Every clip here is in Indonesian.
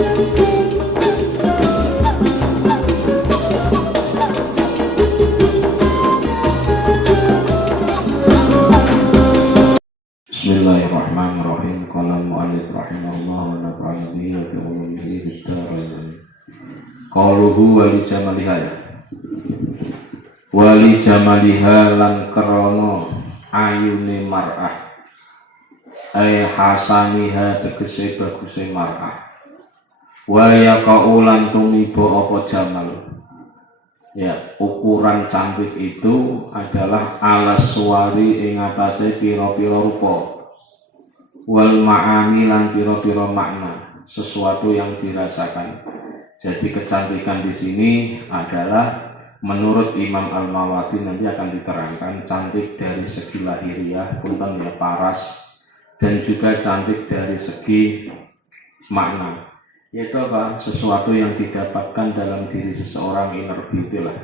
Bismillahirrahmanirrahim. Qala al-mu'allif rahimahullah wa nafa'ana bihi wa bi ulumihi fid dharain. Qauluhu wa li jamaliha. Wa li jamaliha lan krana ayune mar'ah. Ay hasaniha tegese baguse mar'ah. Wa yaqa'u lan tumiba apa jamal. Ya, ukuran cantik itu adalah alas suwari ing atase pira-pira rupa. Wal ma'ani lan pira-pira makna, sesuatu yang dirasakan. Jadi kecantikan di sini adalah menurut Imam Al-Mawardi nanti akan diterangkan cantik dari segi lahiriah, punten ya paras, dan juga cantik dari segi makna. Yaitu apa? Sesuatu yang didapatkan dalam diri seseorang, inner beauty lah.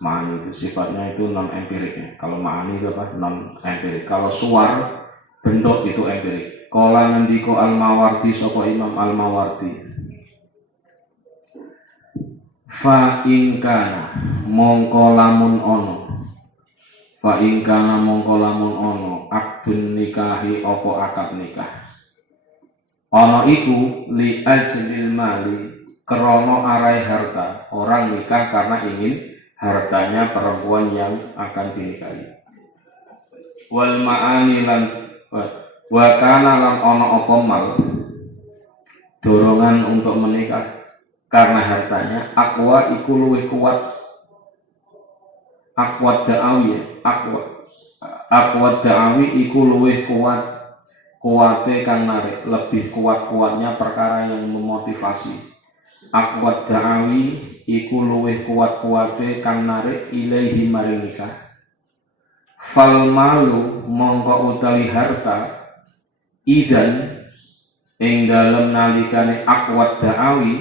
Ma'ani itu sifatnya itu non empirik. Kalau ma'ani itu apa? Non empirik. Kalau suar bentuk itu empirik. Kala ngendika Al-Mawardi sapa Imam Al-Mawardi. Fa ingkana mongko lamun ono. Fa ingkana mongko lamun ono akdun nikahi apa akad nikah. Ono iku li ajlil mali krana arai harta. Orang nikah karena ingin hartanya perempuan yang akan dinikahi. Wal ma'ani lan wa kana lan ono apa mal dorongan untuk menikah karena hartanya. Aqwa iku luwih kuat. Aqwa da'awi iku luwih kuat. Kuate kang narik, lebih kuat-kuatnya perkara yang memotivasi. Aqwat da'awi iku luwih kuat-kuate kang narik ilaihi maring nikah. Fal malu mongko utawi harta idan ing dalem nalikane aqwat da'awi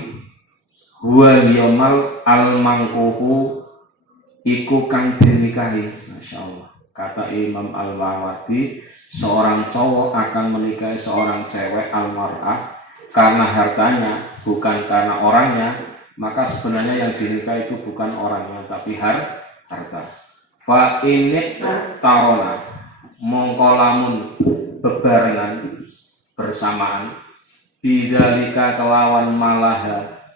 huwa yamal al mangkuhu iku kang dinikahi. Masyaallah. Kata Imam Al-Mawardi, seorang cowok akan menikahi seorang cewek al-mar'ah karena hartanya, bukan karena orangnya. Maka sebenarnya yang dinikahi itu bukan orangnya, tapi harta. Fa ini tarona mongko lamun bebarengan bersamaan bidzalika kelawan malaha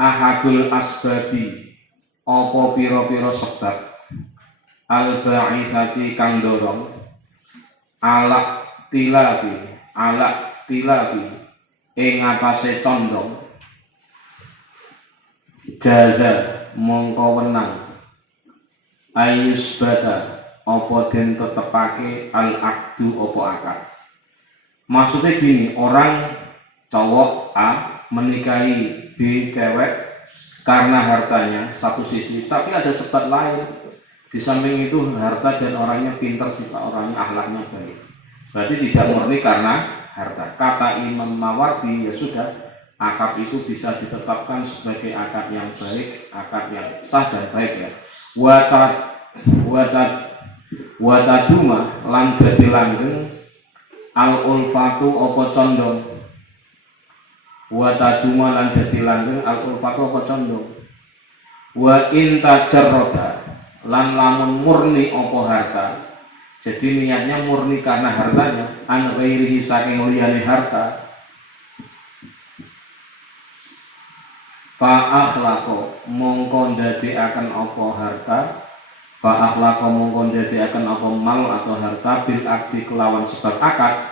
ahadul asbabi apa pira-pira sebab al-ba'ithati kang dorong alak tilabi ing atase condong jaza mongko wenang ayus bada apa den tetepake al-aqdu apa akad. Maksudnya gini, orang cowok A menikahi B cewek karena hartanya satu sisi, tapi ada sebab lain. Di samping itu harta dan orangnya pintar, sifat orangnya akhlaknya baik. Berarti tidak murni karena harta. Kata Imam Mawardi, ya sudah, akad itu bisa ditetapkan sebagai akad yang baik, akad yang sah dan baik ya. Wataduma lan dadi langgeng al ulfatu apa condong. Wataduma lan dadi langgeng al ulfatu apa condong. Wa in tajarroda lan lamun murni apa harta, jadi niatnya murni karena hartanya, an ghairihi saking liyane harta, fa akhlaqo mongko ndadekaken apa harta, fa akhlaqo mongko ndadekaken apa mal atau harta bil akdi kelawan sebab akad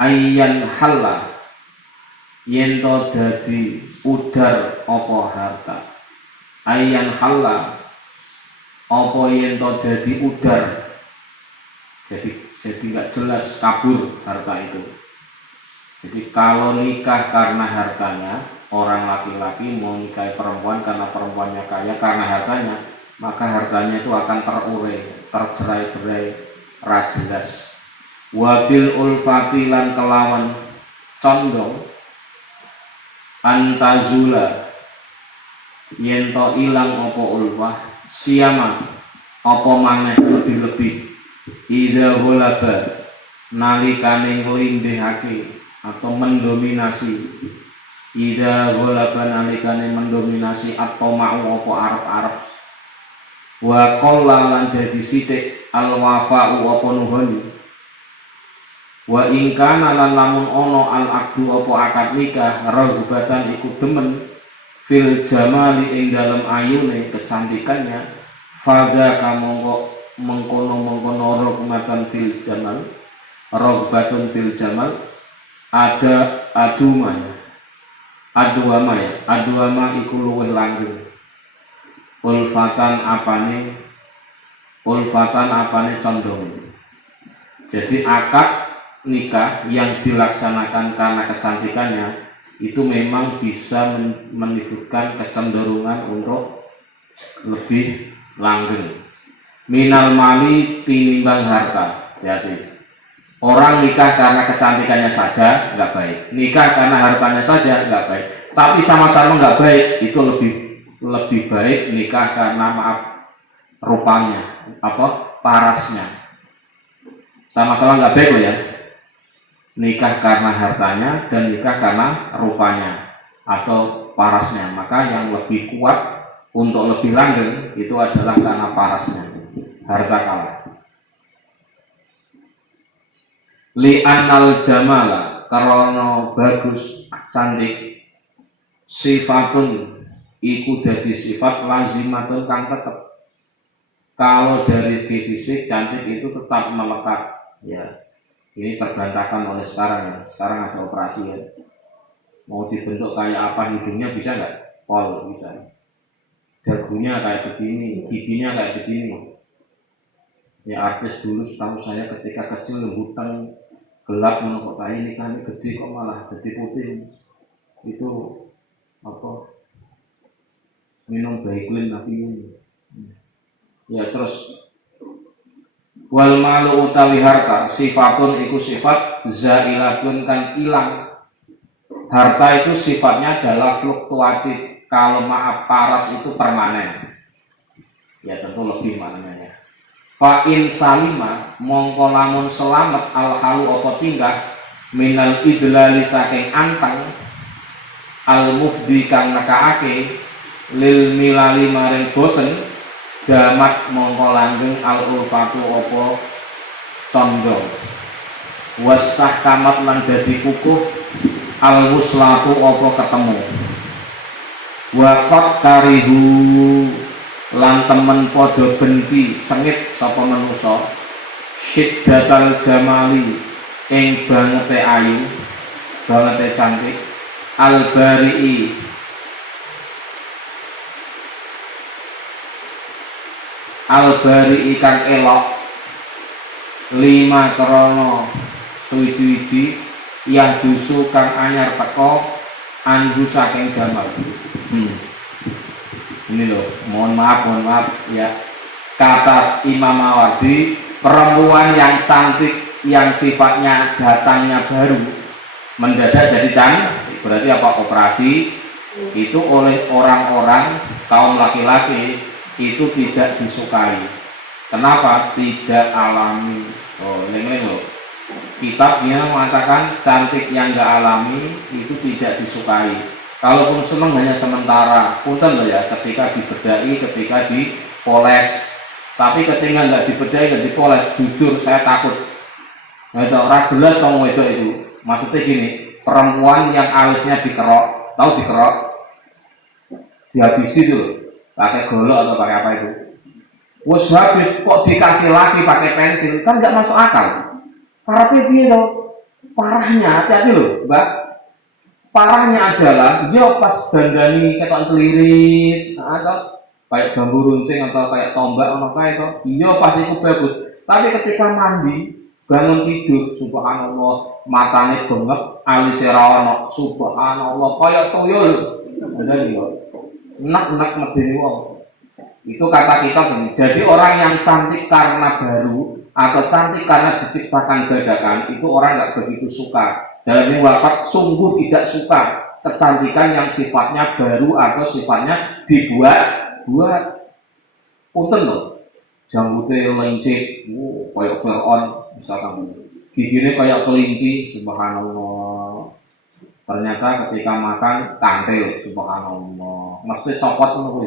ayyan halla yen to dadi udar apa harta, ayyan halla apa yen to dadi udar, jadi nggak jelas, kabur harta itu. Jadi kalau nikah karena hartanya, orang laki-laki mau nikahi perempuan karena perempuannya kaya karena hartanya, maka hartanya itu akan terurai, tercerai-berai, rajelas. Wabil ulfati lan kelawan condong antazula yen to ilang apa ulfah siama apa maneh lebih-lebih ida hulaba nalikane nglindihake atau mendominasi ida golaban alikane mendominasi atau mau apa arep-arep wa qallalan dadi sithik al wafa'u apa nuhoni wa ingkana lan lamun ono al akdu apa akad nikah raghbatan iku demen fil jamali ing dalem ayune kecantikannya faga kamangka mengkono raghbatan fil jamal raghbatun fil jamal ada aduama iku luwih langgeng ulfatan apane condong. Jadi akad nikah yang dilaksanakan karena kecantikannya itu memang bisa menunjukkan kecenderungan untuk lebih langgeng. Minal mali tinimbang harta. Jadi orang nikah karena kecantikannya saja nggak baik, nikah karena hartanya saja nggak baik. Tapi sama-sama nggak baik, itu lebih baik nikah karena rupanya, parasnya. Sama-sama nggak baik loh ya. Nikah karena hartanya dan nikah karena rupanya atau parasnya. Maka yang lebih kuat untuk lebih langgeng itu adalah karena parasnya, harta kalah. Li annal jamala karena bagus cantik sifatun iku dadi sifat lazimatun kang tetep. Kalau dari fisik cantik itu tetap melekat ya. Ini terbantahkan oleh sekarang ya. Sekarang ada operasi ya. Mau dibentuk kayak apa hidungnya bisa nggak? Pol bisa. Dagunya kayak begini, giginya kayak begini. Ya artis dulu setahu saya ketika kecil lembutan gelap menurut saya ini kan gede kok malah gede putih itu minum Baiklin tapi ya terus wal malu utawi harta sifatun iku sifat zailatun kan hilang. Harta itu sifatnya adalah fluktuatif. Kalau maaf paras itu permanen ya tentu lebih maknanya ya. Fa in salima mongko lamun selamat al halu apa tingkah minal idlali saking antang al mufdi kang nekaake lil milali maring bosen damat mongko langgeng al ulfatu apa condong wastah kamat lan dadi kukuh al wuslatu apa ketemu waqat karihu lan temen podo benti sengit sapa manusa syiddatal jamali ing bangete ayu bangete cantik albari'i kang elok lima krono suwi-suwi yang dusu kang anyar teko anhu saking jamal. Ini loh, mohon maaf ya. Kata Imam Mawardi, perempuan yang cantik yang sifatnya datangnya baru mendadak jadi cantik, berarti apa? Operasi itu oleh orang-orang kaum laki-laki itu tidak disukai. Kenapa? Tidak alami. Oh, ini loh. Kitabnya mengatakan cantik yang enggak alami itu tidak disukai. Kalaupun senang hanya sementara, punten loh ya, ketika dibedai, ketika dipoles. Tapi ketika nggak dibedai, nggak dipoles, jujur saya takut. Nah, itu orang jelas sama itu. Maksudnya gini, perempuan yang alisnya dikerok, tahu dikerok, dihabisi tuh, pakai golok atau pakai apa itu. Wes habis kok dikasih lagi pakai pensil, kan nggak masuk akal. Karena dia loh, parahnya hati-hati loh, Mbak. Parahnya adalah dia pas dandani ketok celirit atau kayak bambu runcing atau kayak tombak atau kayak itu dia pas itu bagus, tapi ketika mandi bangun tidur subhanallah matanya bengep alisnya rawan subhanallah kayak tuyul ada dia enak medeni wong itu kata kita begini. Jadi orang yang cantik karena baru atau cantik karena diciptakan dadakan itu orang nggak begitu suka. Dalam ini wafat sungguh tidak suka kecantikan yang sifatnya baru atau sifatnya dibuat punten loh. Jambutnya lencik, kayak Fir'aun misalkan. Giginya kayak kelinci, subhanallah. Ternyata ketika makan kantil, subhanallah, mesti copot tuh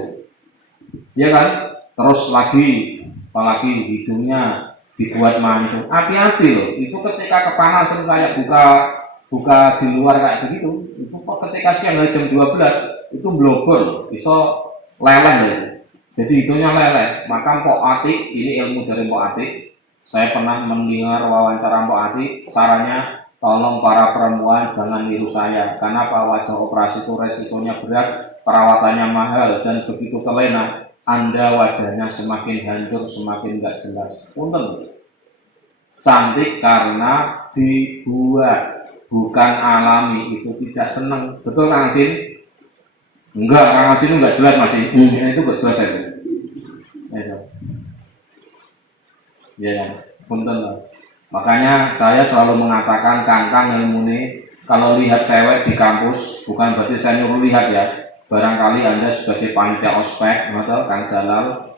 ya kan? Terus lagi, apalagi hidungnya dibuat manis. Hati-hati loh, itu ketika kepanasan kayak buka di luar kayak begitu, itu kok ketika siang jam 12 itu blogol, bisa leleh ya. Jadi hidungnya leleh. Maka Mpok Atik, ini ilmu dari Mpok Atik. Saya pernah mendengar wawancara Mpok Atik, sarannya tolong para perempuan jangan niru saya. Karena wajah operasi itu resikonya berat, perawatannya mahal, dan begitu kelena, Anda wajahnya semakin hancur, semakin gak jelas. Punten. Cantik karena dibuat, bukan alami. Itu tidak senang. Betul Kang Sin? Enggak, Kang Sin itu enggak jelas masih. Itu enggak jelas itu. Ya, punten lah. Makanya saya selalu mengatakan Kang ilmu ini, kalau lihat cewek di kampus, bukan berarti saya nyuruh lihat ya. Barangkali Anda sebagai panitia ospek, betul Kang Jalal,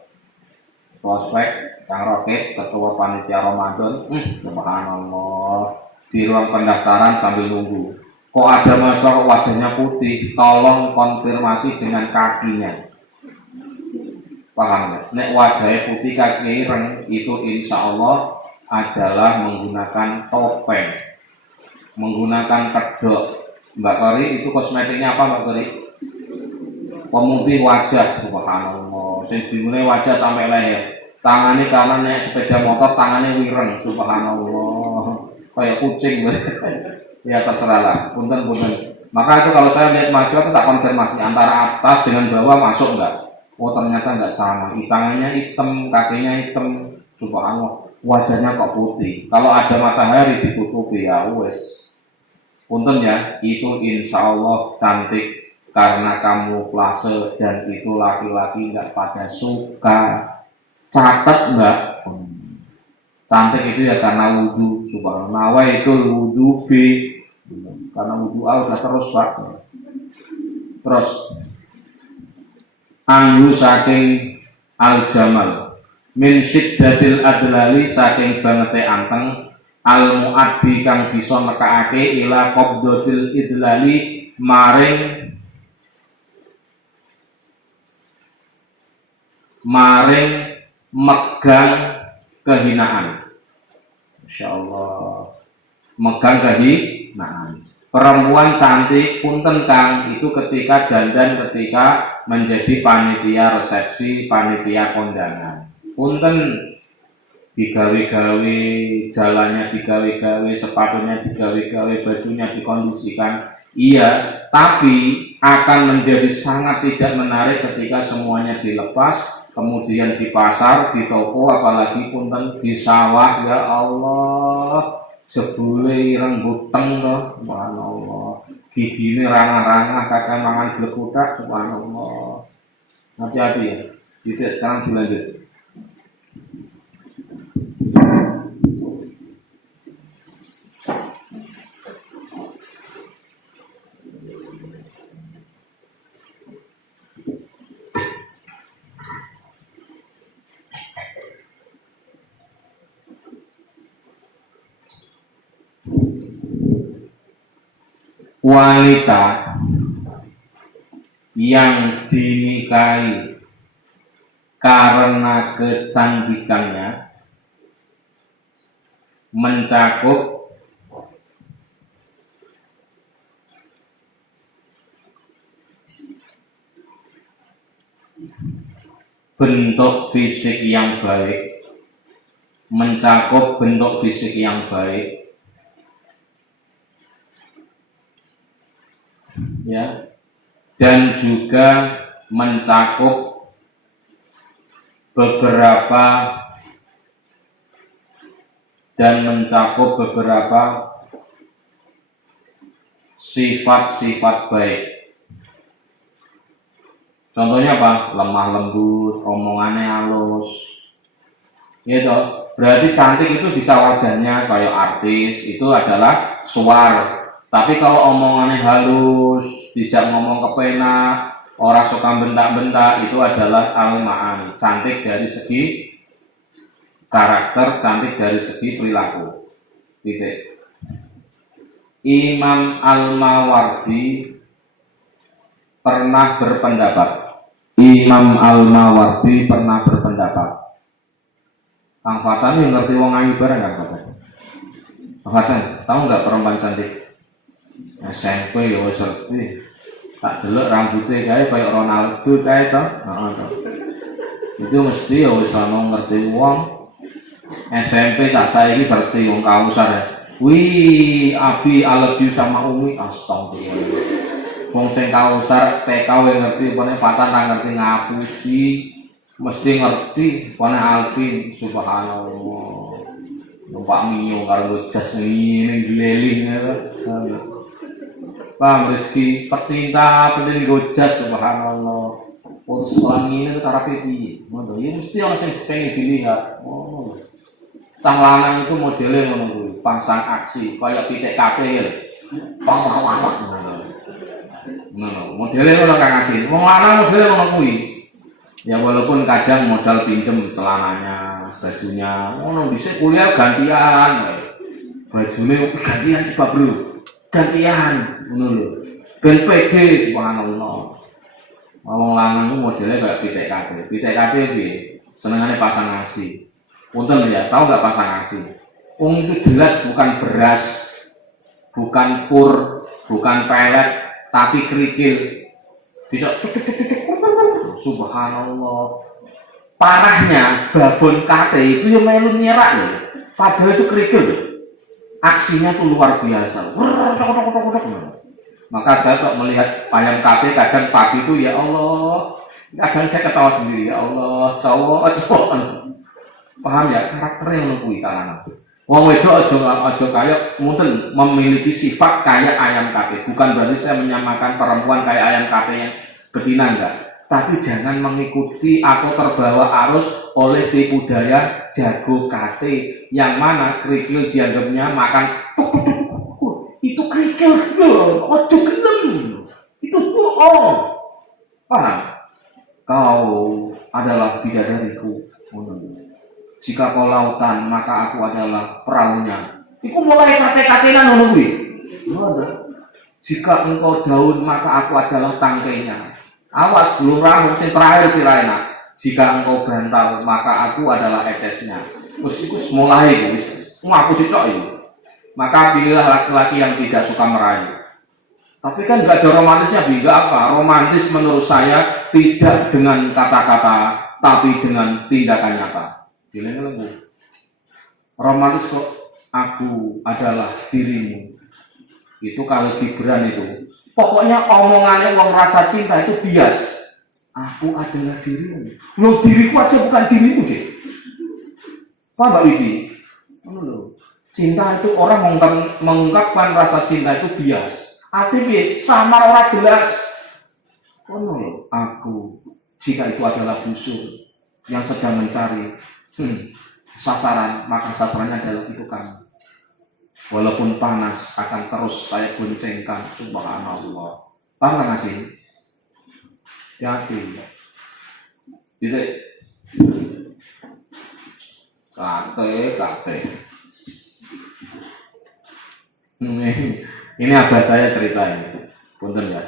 ospek, Kang Roket, ketua panitia Ramadan, subhanallah, di ruang pendaftaran sambil nunggu. Kok ada mahasiswa wajahnya putih, tolong konfirmasi dengan kakinya. Paham ya? Nek wajahnya putih kaki ireng, itu insya Allah adalah menggunakan topeng, menggunakan kedok. Mbak Kori, itu kosmetiknya apa Mbak Kori? Pemutih wajah, subhanallah. Sing dimulai wajah sampai leher. Tangannya kanan naik sepeda motor, tangannya wireng, subhanallah. Kayak kucing. Ya terserah lah, punten. Maka itu kalau saya lihat mahasiswa itu tak konfirmasi antara atas dengan bawah masuk enggak. Oh ternyata enggak sama. Tangannya hitam, kakinya hitam, subhanallah. Wajahnya kok putih. Kalau ada matahari ditutupi ya wes. Punten ya, itu insya Allah cantik karena kamuflase dan itu laki-laki enggak pada suka. Catat Mbak. Cantik itu ya karena wudhu, subhanallah. Nawa itu wudhu B. Karena wudhu A udah terus Pak. Terus anggu saking al-jamal min syiddatil adlali saking bangete anteng al-muaddi kang bisa nekakake ila qabdatil idlali maring megang kehinaan. Insyaallah megang kehinaan. Perempuan cantik punten Kang itu ketika dandan, ketika menjadi panitia resepsi, panitia kondangan. Punten digawe-gawe, jalannya digawe-gawe, sepatunya digawe-gawe, bajunya dikondisikan. Iya, tapi akan menjadi sangat tidak menarik ketika semuanya dilepas, kemudian di pasar, di toko, apalagi punten di sawah. Ya Allah, sebule ireng buteng toh, subhanallah. Gigine rangah-rangah kakak mangan blekutak, subhanallah. Hati-hati ya. Tidak sekarang dilanjut. Wanita yang dinikahi karena kecantikannya mencakup bentuk fisik yang baik, mencakup bentuk fisik yang baik, ya, dan juga mencakup beberapa sifat-sifat baik. Contohnya apa? Lemah lembut, omongannya halus. Ya toh, berarti cantik itu bisa wajahnya kayak artis, itu adalah suar. Tapi kalau omongannya halus, tidak ngomong kepenak, orang suka bentak-bentak, itu adalah al-ma'ani. Cantik dari segi karakter, cantik dari segi perilaku. Titik. Imam Al-Mawardi pernah berpendapat. Imam Al-Mawardi pernah berpendapat. Kang Fatan yang ngerti wong ayu bareng Kang Fatan. Kang Fatan, tahu nggak perempuan cantik SMP ya wis ngerti. Tak delok rambutnya kayak Ronaldo kayak to. Heeh. Itu mesti ya wis ana ngerti wong SMP tak saiki ngerti wong kausar ya. Wih, Abi I love you sama Umi astagfirullah. Wong sing kausar TK wis ngerti pone Fatan ra ngerti ngapusi mesti ngerti pone Alvin subhanallah. Numpak minyo karo jas ngene gleling ya. Paham rezeki petinta penting gojas subhanallah. Urus sekolah ini karepe piye? Ngono ya mesti ana sing pengen dilihat. Oh. Tang lanang itu modelnya ngono kuwi, pasang aksi kaya pitik kabeh ya. Wah. Ngono, modelnya ngono Kang Asin. Wong lanang modelnya ngono kuwi. Ya walaupun kadang modal pinjem celananya, bajunya, ngono dhisik kuliah gantian. Bajune gantian coba bro. Gantian ngono lho. Ben pede subhanallah. Wong lanang ku modelnya kayak pitik kabeh. Pitik kabeh piye? Senengane pasang aksi. Punten ya, tahu nggak pasang aksi? Itu jelas bukan beras, bukan pur, bukan pelet, tapi kerikil. Bisa subhanallah. Parahnya babon kate itu yang melu nyerak loh. Padahal itu kerikil loh. Aksinya tuh luar biasa. Maka saya kok melihat ayam kate kadang pagi itu ya Allah. Kadang saya ketawa sendiri ya Allah, cowok. Paham ya, karakternya menunggu kalangan. Wong wedok aja kaya mungkin memiliki sifat kayak ayam kate. Bukan berarti saya menyamakan perempuan kayak ayam kate yang betina enggak. Tapi jangan mengikuti atau terbawa arus oleh tipu daya jago kate yang mana kerikil dianggapnya makan. Itu kerikil loh, ojo gelem. Itu bohong. Paham? Kau adalah bidadariku. Jika kau lautan, maka aku adalah perahunya. Iku mulai kate-katenan ngono kuwi. Jika engkau daun, maka aku adalah tangkainya. Awas belum rambut sing terakhir sirahena. Jika engkau bantal, maka aku adalah etesnya. Terus iku mulai wis ngaku cocok iki. Maka pilihlah laki-laki yang tidak suka merayu. Tapi kan enggak ada romantisnya, enggak apa? Romantis menurut saya tidak dengan kata-kata, tapi dengan tindakan nyata. Romantis kok aku adalah dirimu. Itu kalau Gibran itu. Pokoknya omongannya wong rasa cinta itu bias. Aku adalah dirimu. Lo diriku aja bukan dirimu sih. Paham Mbak Widi? Cinta itu orang mengungkapkan rasa cinta itu bias. Artinya samar orang jelas. Aku jika itu adalah busur yang sedang mencari sasaran, maka sasarannya adalah itu kamu. Walaupun panas akan terus saya goncengkan. Subhanallah. Paham nggak sih? Yakin. Tidak. Kate. Ini abah saya cerita ini. Punten ya.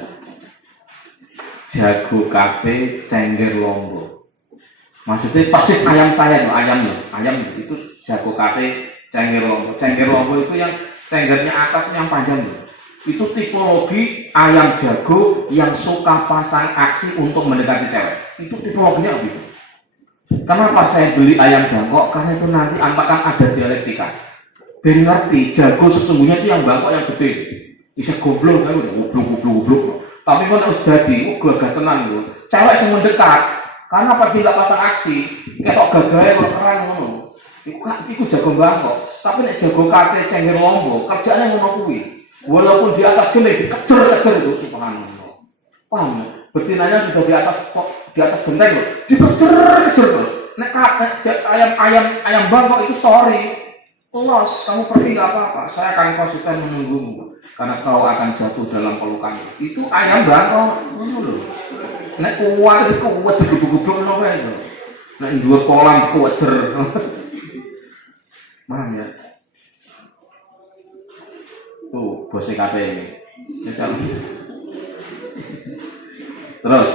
Jago kate cengger lombok. Maksudnya persis ayam itu jago kate cengger lombok. Cengger lombok itu yang cenggernya atas yang panjang loh. Itu tipologi ayam jago yang suka pasang aksi untuk mendekati cewek. Itu tipologinya begitu. Kenapa saya beli ayam bangkok? Karena itu nanti akan ada dialektika. Ben ngerti jago sesungguhnya itu yang bangkok yang gede. Bisa goblok kan udah goblok. Tapi kan harus jadi gagah tenang loh. Cewek yang mendekat. Karena apabila pasang aksi, ketok gagahnya kalau keren ngono. Iku jago bangkok, tapi nek jago kate cengger lombok, kerjanya ngono kuwi. Walaupun di atas gede, dikejar itu subhanallah. Paham? Betinanya sudah di atas genteng loh, dikejar terus. Nek ayam bangkok itu sorry, los, kamu pergi nggak apa-apa. Saya akan konsisten menunggumu karena kau akan jatuh dalam pelukan. Itu ayam bangkok, ngono loh. Nek kuat itu kuat digubuk-gubuk ngono kae to. Nek dhuwur kolam kuwajer. Paham ya? Tuh, bos KTI. Terus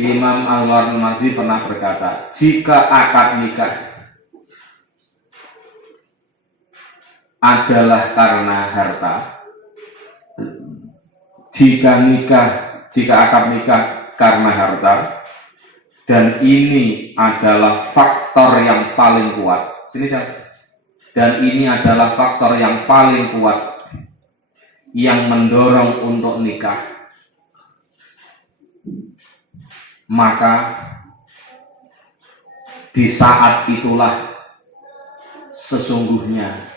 Imam Al-Mardi pernah berkata, jika akad nikah adalah karena harta, jika akad nikah karena harta, dan ini adalah faktor yang paling kuat. Dan ini adalah faktor yang paling kuat yang mendorong untuk nikah, maka di saat itulah sesungguhnya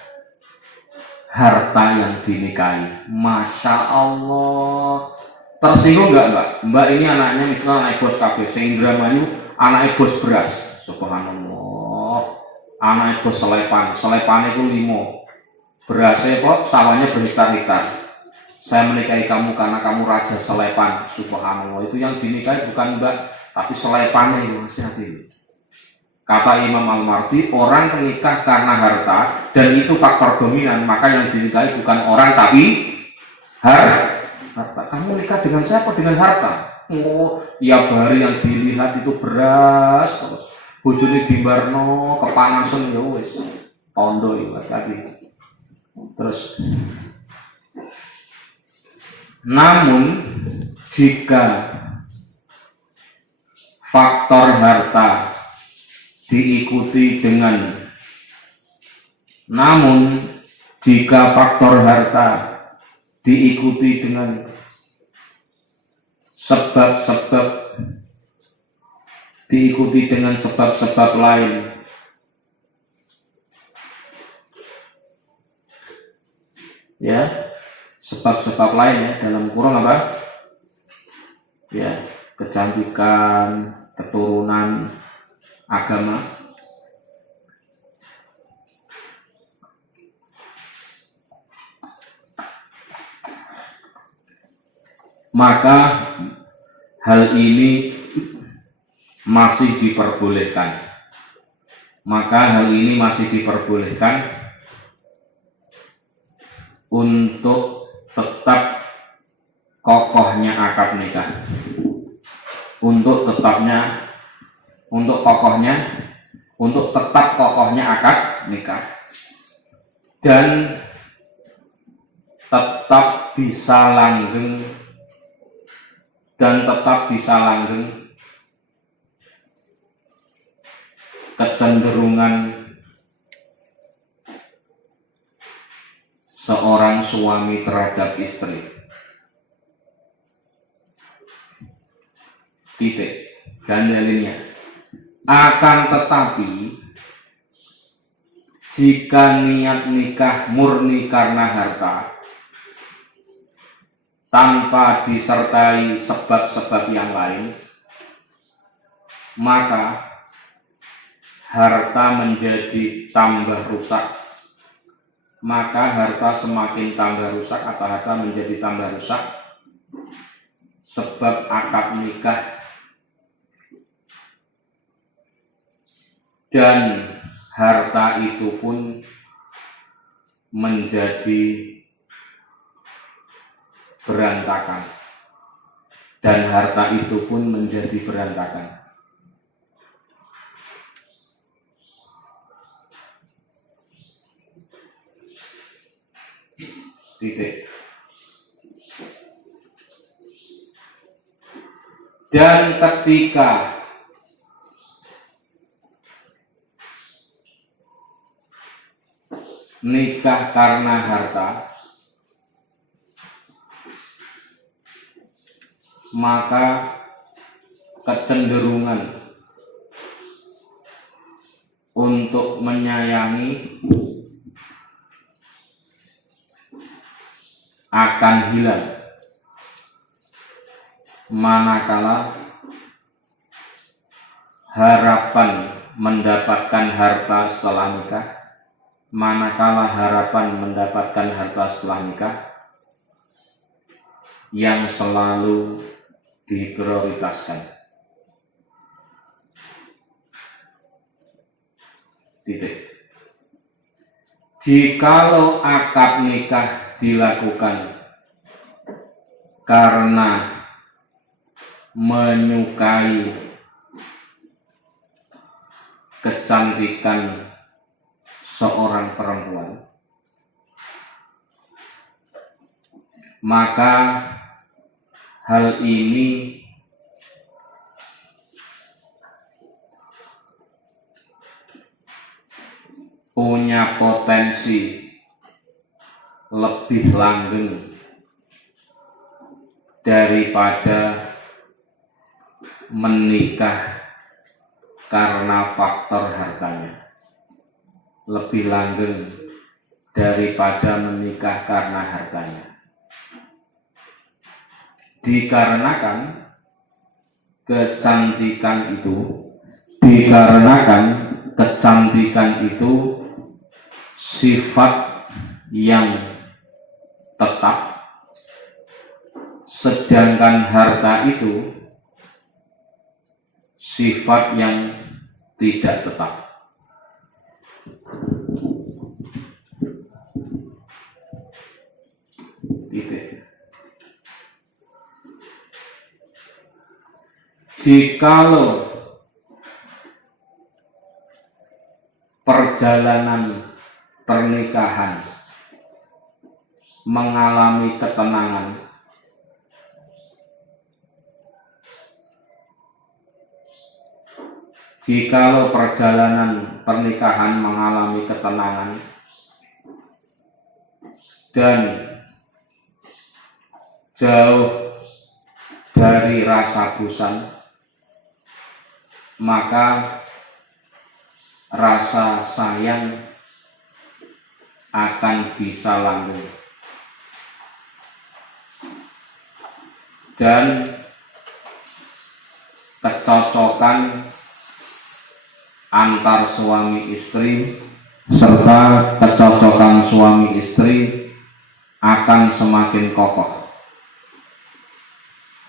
harta yang dinikahi. Masya Allah. Tersinggung nggak Mbak ini anaknya misalnya anak bos kafe, sehingga Mayu anak bos beras. Subhanallah. Anak bos selepan itu 5. Berasnya kok sawahnya berhektar-hektar. Saya menikahi kamu karena kamu raja selepan. Subhanallah. Itu yang dinikahi bukan Mbak, tapi selepannya itu masih hati. Kata Imam Al-Mardi, orang menikah karena harta dan itu faktor dominan, maka yang dinikahi bukan orang tapi harta. Kamu nikah dengan siapa? Dengan harta. Oh, tiap hari yang dilihat itu beras, terus bojone dimbarno, kepanasan ya wis. Tondo ya Mas tadi. Terus namun jika faktor harta diikuti dengan sebab-sebab lain, ya, sebab-sebab lain ya, dalam kurung apa? Ya, kecantikan, keturunan, agama. Maka hal ini masih diperbolehkan. Untuk tetap kokohnya akad nikah. Untuk tetap kokohnya akad nikah. Dan tetap bisa langgeng kecenderungan seorang suami terhadap istri. Titik. Dan dalilnya. Akan tetapi jika niat nikah murni karena harta tanpa disertai sebab-sebab yang lain, maka harta menjadi tambah rusak. Maka harta semakin tambah rusak atau harta menjadi tambah rusak sebab akad nikah dan harta itu pun menjadi berantakan. Titik. Dan ketika nikah karena harta, maka kecenderungan untuk menyayangi akan hilang, manakala harapan mendapatkan harta setelah nikah yang selalu diprioritaskan. Titik. Jikalau akad nikah dilakukan karena menyukai kecantikan seorang perempuan, maka hal ini punya potensi lebih langgeng daripada menikah karena faktor hartanya, lebih langgeng daripada menikah karena hartanya. Dikarenakan kecantikan itu sifat yang tetap, sedangkan harta itu sifat yang tidak tetap. Jikalau perjalanan pernikahan mengalami ketenangan, jikalau perjalanan pernikahan mengalami ketenangan dan jauh dari rasa bosan, maka rasa sayang akan bisa langgeng dan kecocokan antar suami istri serta kecocokan suami istri akan semakin kokoh.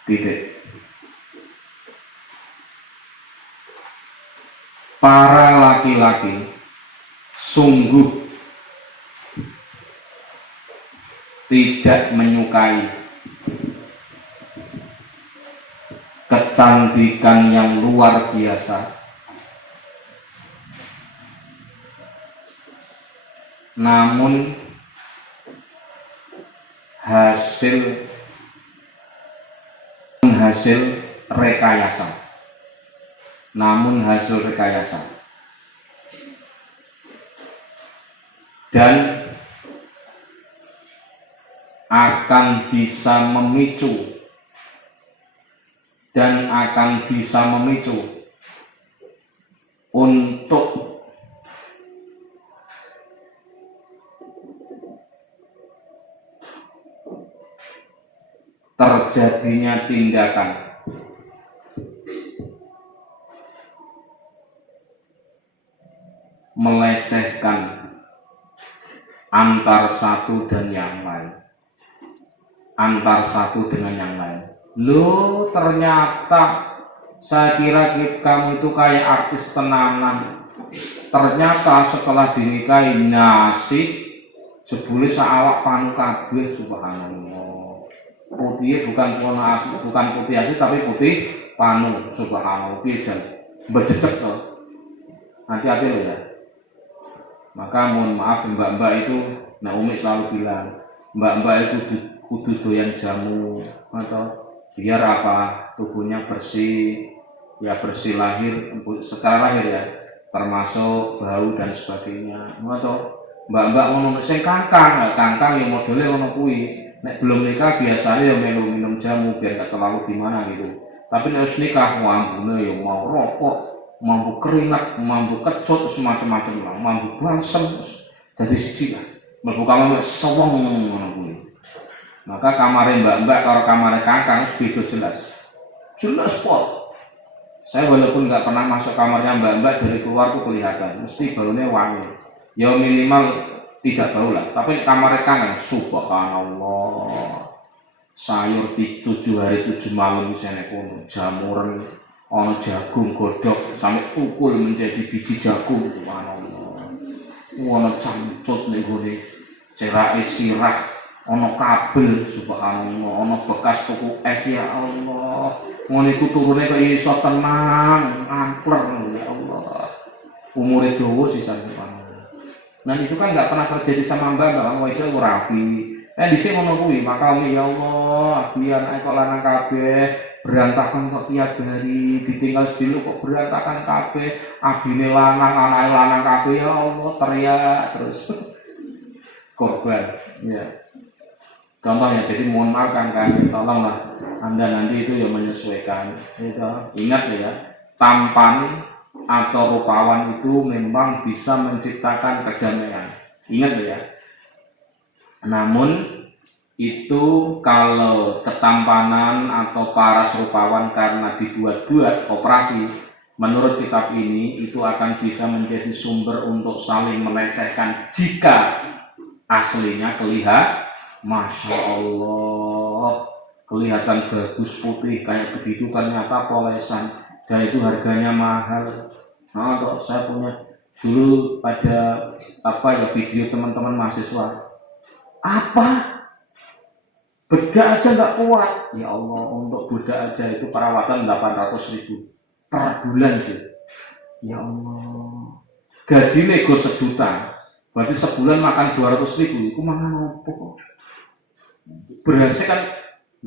Titik. Para laki-laki sungguh tidak menyukai kecantikan yang luar biasa, namun hasil rekayasa, dan akan bisa memicu untuk terjadinya tindakan melecehkan antar satu dengan yang lain. Loh, ternyata saya kira kamu itu kayak artis tenanan. Ternyata setelah dinikahi nasi jebule saawak panu kabeh, subhanallah. Putih bukan putih asli tapi putih panu, subhanallah. Pisan bececek to. Hati-hati loh ya. Maka mohon maaf mbak-mbak itu, nah Umi selalu bilang, mbak-mbak itu kudu doyan jamu atau biar apa, tubuhnya bersih, ya bersih secara lahir ya, termasuk bau dan sebagainya. Atau mbak-mbak ngono sing kangkang yang modelnya ngono kuwi, nek belum nikah biasanya yang minum jamu biar gak terlalu gimana gitu. Tapi nek nikah ambune ya mau rokok, mampu keringat, mampu kecut, semacam-macam lah, mampu balsem, jadi siji lah. Membuka kamar sewong ngono kuwi. Maka kamarnya mbak-mbak kalau kamarnya kakang beda jelas pot. Saya walaupun nggak pernah masuk kamarnya mbak-mbak, dari keluar tuh kelihatan, mesti baunya wangi. Ya minimal tidak bau lah. Tapi kamarnya kakang, subhanallah, sayur 7 hari 7 malam misalnya pun jamuran. Ono jagung godok sampai tukul menjadi biji jagung, subhanallah. Ono cangcut nih gone cerake sirah ana kabel subhanallah, ana bekas tuku es ya Allah. Ngono iku turune kok iso tenang, ampler ya Allah. Umure dawa sisan subhanallah. Nah itu kan nggak pernah terjadi sama Mbak Wajah rapi. Dhisik ngono kuwi, makane ya Allah, biar anak kok lanang kabeh berantakan kok tiap hari, ditinggal dulu kok berantakan kabeh, abine lanang, anake lanang kabeh ya Allah, teriak terus. Korban, ya. Contohnya, jadi mohon maaf kan, tolonglah Anda nanti itu ya menyesuaikan. Ingat ya, tampan atau rupawan itu memang bisa menciptakan kedamaian. Ingat ya. Namun itu kalau ketampanan atau paras rupawan karena dibuat-buat operasi, menurut kitab ini itu akan bisa menjadi sumber untuk saling melecehkan jika aslinya kelihatan. Masya Allah, kelihatan bagus putih kayak begitu, ternyata polesan dan itu harganya mahal. Nah, kok saya punya dulu pada video teman-teman mahasiswa, bedak aja nggak kuat. Ya Allah, untuk bedak aja itu perawatan 800.000 per bulan sih. Ya Allah, gaji nego 1 juta, berarti sebulan makan 200.000, itu mana apa? Berhasil kan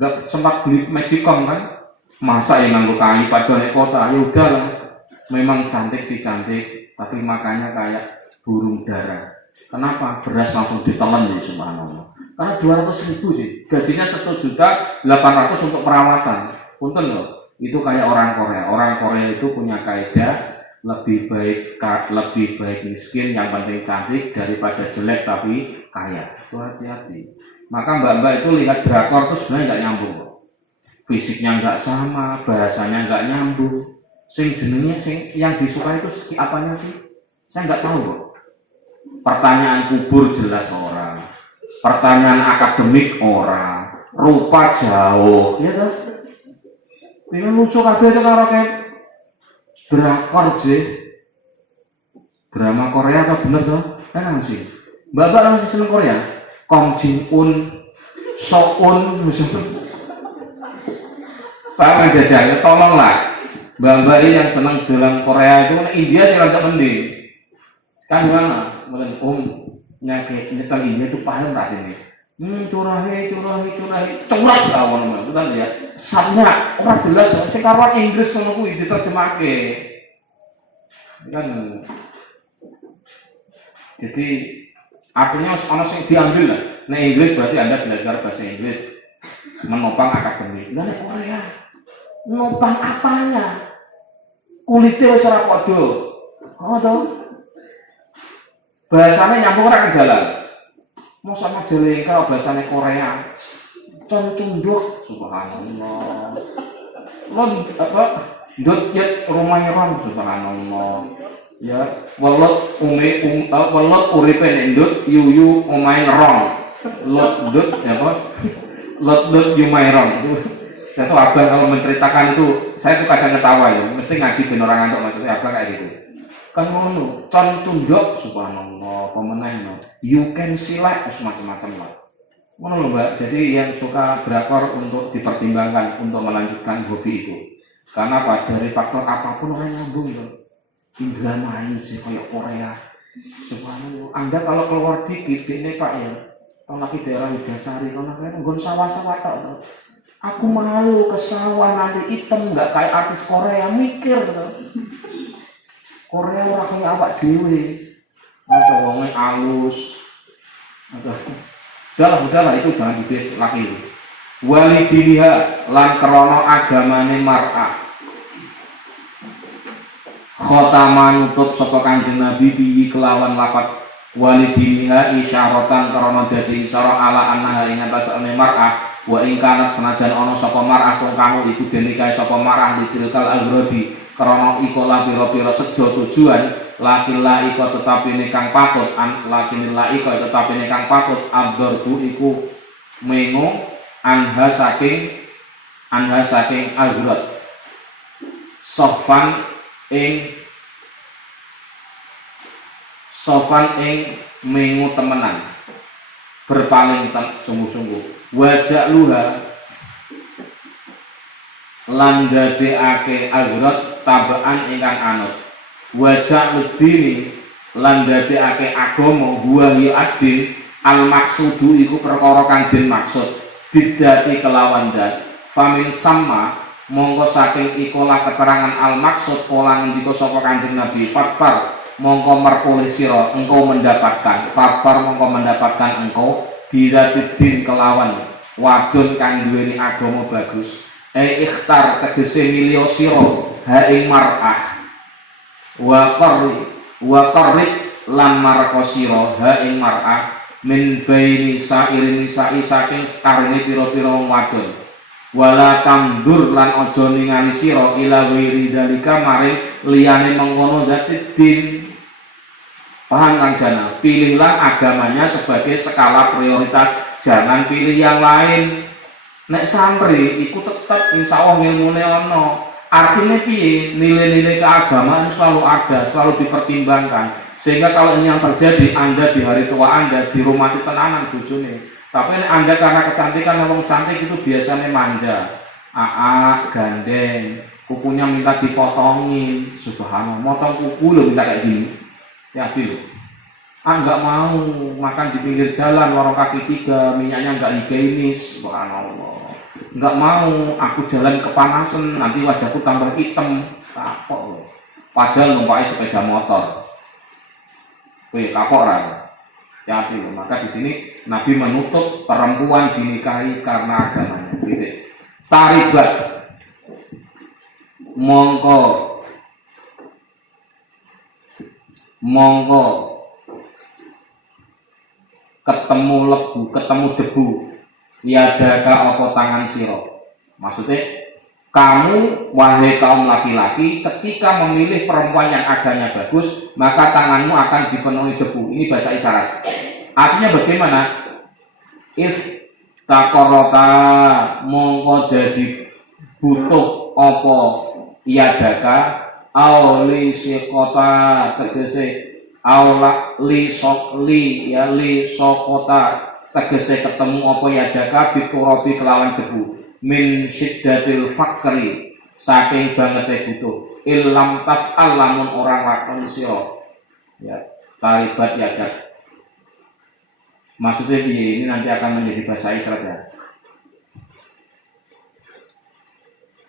nggak sempat beli magicom kan, masa yang nganggo kayu pada naik kota. Ya udah lah, memang cantik sih cantik, tapi makanya kayak burung dara. Kenapa? Beras langsung ditelan ya subhanallah. Karena 200.000 sih, gajinya 1.800.000 untuk perawatan. Punten loh, itu kayak orang Korea. Orang Korea itu punya kaidah lebih baik miskin yang penting cantik daripada jelek tapi kaya. Itu hati-hati. Maka mbak-mbak itu lihat drakor itu sebenarnya nggak nyambung, fisiknya nggak sama, bahasanya nggak nyambung. Jenengnya yang disukai itu apanya sih? Saya nggak tahu kok. Pertanyaan kubur jelas orang, pertanyaan akademik orang, rupa jauh, ya toh. Ini lucu kabeh itu karo kayak drakor sih, drama Korea atau bener toh? Kan sih, mbak-mbak masih seneng Korea. Kong Jin Un, Soun, Pak jajahnya tolonglah mbak-mbak ini yang senang dalam Korea itu, India sih agak mending. Kan gimana? Mulai nyakit nyetel India itu paling tak ini. Curahi, curah kawan itu kan ya. Sama orang jelas, sekarang Inggris sama kui diterjemahke. Kan, jadi artinya ono sing diambil lah. Nah Inggris berarti Anda belajar bahasa Inggris menopang akademik. Nah Korea nopang apanya? Kulitnya wis ora padha. Oh toh. Bahasane nyambung ora ke jalan. Mau sama jelengka bahasane Korea. Concunduk subhanallah. Dot yet rumayaran subhanallah. Ya, walot uripe ndut yu omain rong. Lot dut ya apa? Lot dut yu main rong. Saya tuh abang kalau menceritakan itu, saya tuh kadang ketawa ya. Mesti ngaji ben orang ngantuk maksudnya abang kayak gitu. Kan ngono, con tunduk subhanallah, pemenang no. You can select macam-macam lah. Ngono loh Mbak. Jadi yang suka drakor untuk dipertimbangkan untuk melanjutkan hobi itu. Karena apa? Dari faktor apapun orang nyambung loh. Indra mayu sih kayak Korea. Subhanallah. Anda kalau keluar dikit ini Pak ya, kalau lagi daerah Widasari, kalau lagi nggon sawah-sawah tak. Aku malu ke sawah nanti hitam nggak kayak artis Korea mikir tuh. Korea orang kayak awak dewe. Ada wongnya halus. Udahlah itu jangan dibahas lagi. Walidiniha lan krono agamane mar'ah. Khotaman nutup saka Kanjeng Nabi bihi kelawan lapat walidiniha isyaratan karena dadi isyarah ala annaha ing atasane mar'ah wa ing kana senajan ana sapa mar'ah kang kamu iku denikae sapa mar'ah ditilkal algrodi karena iku la pira-pira sejo tujuan lakin la iku tetapine kang patut lakin la iku tetapine kang patut abdurbu iku mengo anha saking algrod sofan ing mengu temenan berpaling sungguh-sungguh. Wajak luha lan dadekake agrat tabaan ingkang anut. Wajak ludini lan dadekake agama huwa ya adin al maksudu iku perkara kang den maksud bidati kelawan dat. Pamin sama mongko saking ikolah keterangan al maksud pola ngendika sapa Kanjeng Nabi fatfar mongko merkuli sira engkau mendapatkan fatfar mongko mendapatkan engkau bidatidin kelawan wadon kang duweni agama bagus. Ikhtar tegese milio siro ha ing mar'ah wa qarri lan marko siro ha ing mar'ah min baini sa'irin sa'i saking sekarene pira-pira wong wadon. Wala tamdur lan aja ningali siro ila wiri dalika maring liyane mengkono datidin. Paham Kang Jana? Pilihlah agamanya sebagai skala prioritas, jangan pilih yang lain. Nek santri iku tetep insyaallah ilmune ana. Artinya piye? Nilai-nilai keagamaan selalu ada, selalu dipertimbangkan. Sehingga kalau ini yang terjadi, Anda di hari tua Anda dirumati tenanan bojone. Tapi Anda karena kecantikan wong cantik itu biasanya manja. Gandeng, kukunya minta dipotongin. Subhanallah, motong kuku lo minta kayak gini. Ya loh. Enggak mau makan di pinggir jalan lorong kaki 3, minyaknya enggak higienis. Subhanallah. Enggak mau aku jalan kepanasan nanti wajahku tambah hitam. Kapok. Padahal numpaki sepeda motor. Kapok ra. Ya loh. Maka di sini Nabi menutup perempuan dinikahi karena agamanya. Gitu. Taribat mongko ketemu lebu, ketemu debu yadaka apa tangan siro. Maksudnya kamu wahai kaum laki-laki ketika memilih perempuan yang agamanya bagus maka tanganmu akan dipenuhi debu. Ini bahasa isyarat. Artinya bagaimana? If takorota mongko jadi butuh apa yadaka auli sikota tegese aula li sokota tegese ketemu apa ya jaka biturabi kelawan debu min syiddatil fakri saking bangete butuh illam taf'al lamun orang lakon sira ya taribat yadak. Maksudnya ini nanti akan menjadi bahasa isyarat ya.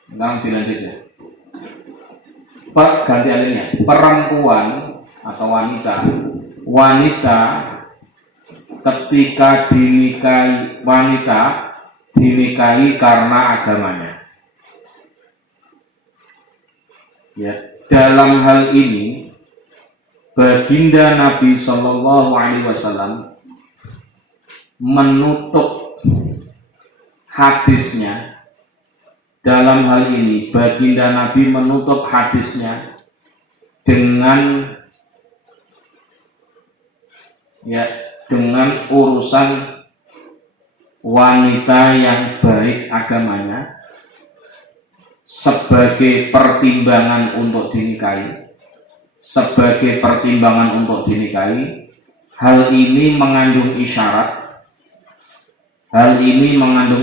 Sekarang dilanjut ya. Ganti alinnya perempuan atau wanita ketika dinikahi karena agamanya. Ya, dalam hal ini baginda Nabi Shallallahu Alaihi Wasallam menutup hadisnya. Dalam hal ini baginda Nabi menutup hadisnya dengan urusan wanita yang baik agamanya sebagai pertimbangan untuk dinikahi. Hal ini mengandung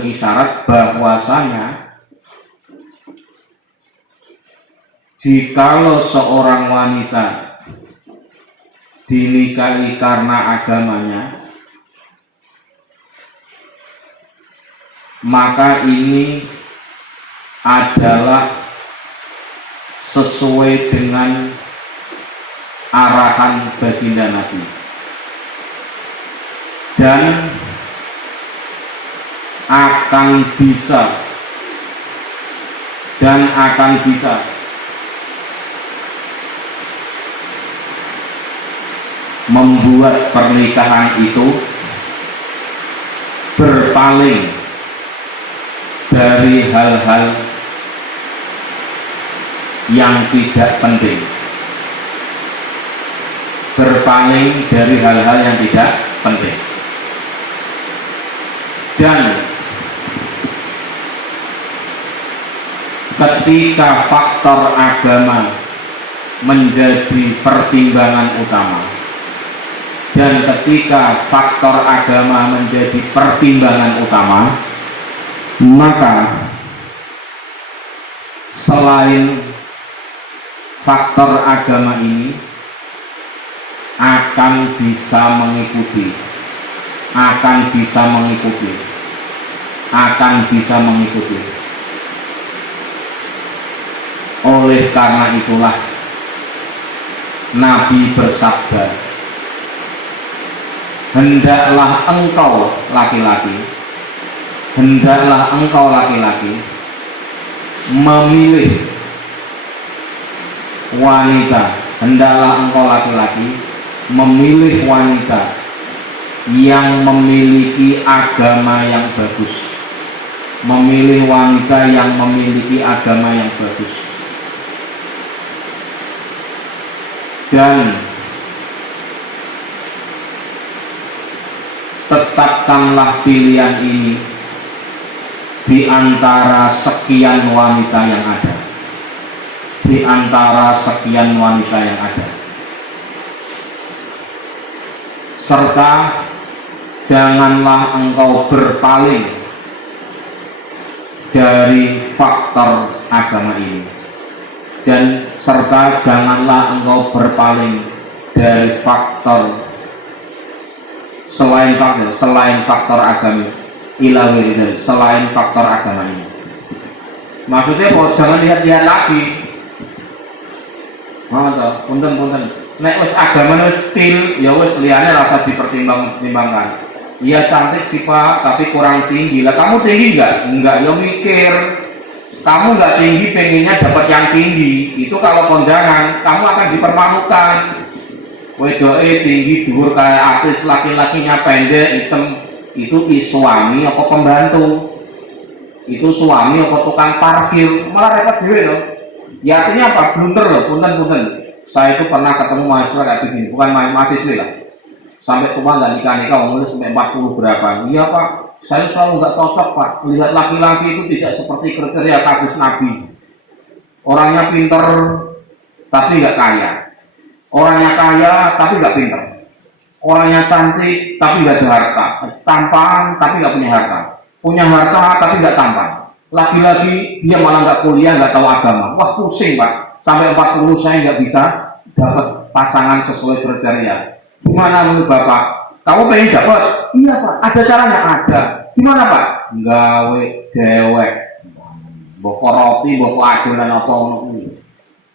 isyarat bahwasanya jikalau seorang wanita dinikahi karena agamanya, maka ini adalah sesuai dengan arahan baginda Nabi dan akan bisa membuat pernikahan itu berpaling dari hal-hal yang tidak penting, dan ketika faktor agama menjadi pertimbangan utama, Dan ketika faktor agama menjadi pertimbangan utama, maka selain faktor agama ini akan bisa mengikuti. Oleh karena itulah Nabi bersabda, hendaklah engkau laki-laki memilih wanita, yang memiliki agama yang bagus, dan tetapkanlah pilihan ini di antara sekian wanita yang ada, serta janganlah engkau berpaling dari faktor agama ini, dan serta janganlah engkau berpaling dari faktor selain faktor agama selain faktor agama ini. Maksudnya jangan lihat-lihat lagi. Punten. Nek wis agama wis til, ya wis liyane rasa dipertimbangkan. Iya cantik sih Pak, tapi kurang tinggi. Lah kamu tinggi enggak? Enggak, ya mikir. Kamu enggak tinggi, pengennya dapat yang tinggi. Itu kalau kondangan, kamu akan dipermalukan. Wedoke tinggi, dhuwur kayak artis, laki-lakinya pendek, hitam. Itu suami apa pembantu? Itu suami apa tukang parkir? Malah repot dhewe loh. Ya artinya apa? Blunter loh, punten. Saya itu pernah ketemu mahasiswa kayak begini, bukan mahasiswa lah. Sampai tua nggak nikah, umurnya sampai 40 berapa. Iya Pak, saya selalu nggak cocok Pak. Melihat laki-laki itu tidak seperti kriteria kasus Nabi. Orangnya pinter, tapi nggak kaya. Orangnya kaya, tapi nggak pinter. Orangnya cantik, tapi nggak ada harta. Tampan, tapi nggak punya harta. Punya harta, tapi nggak tampan. Laki-laki dia malah nggak kuliah, nggak tahu agama. Wah pusing Pak. Sampai 40 saya nggak bisa dapat pasangan sesuai kriteria. Gimana menurut Bapak? Kamu pengen dapat? Iya Pak. Ada caranya? Ada. Gimana Pak? Gawe dewek. Boko roti, boko adonan apa ngono.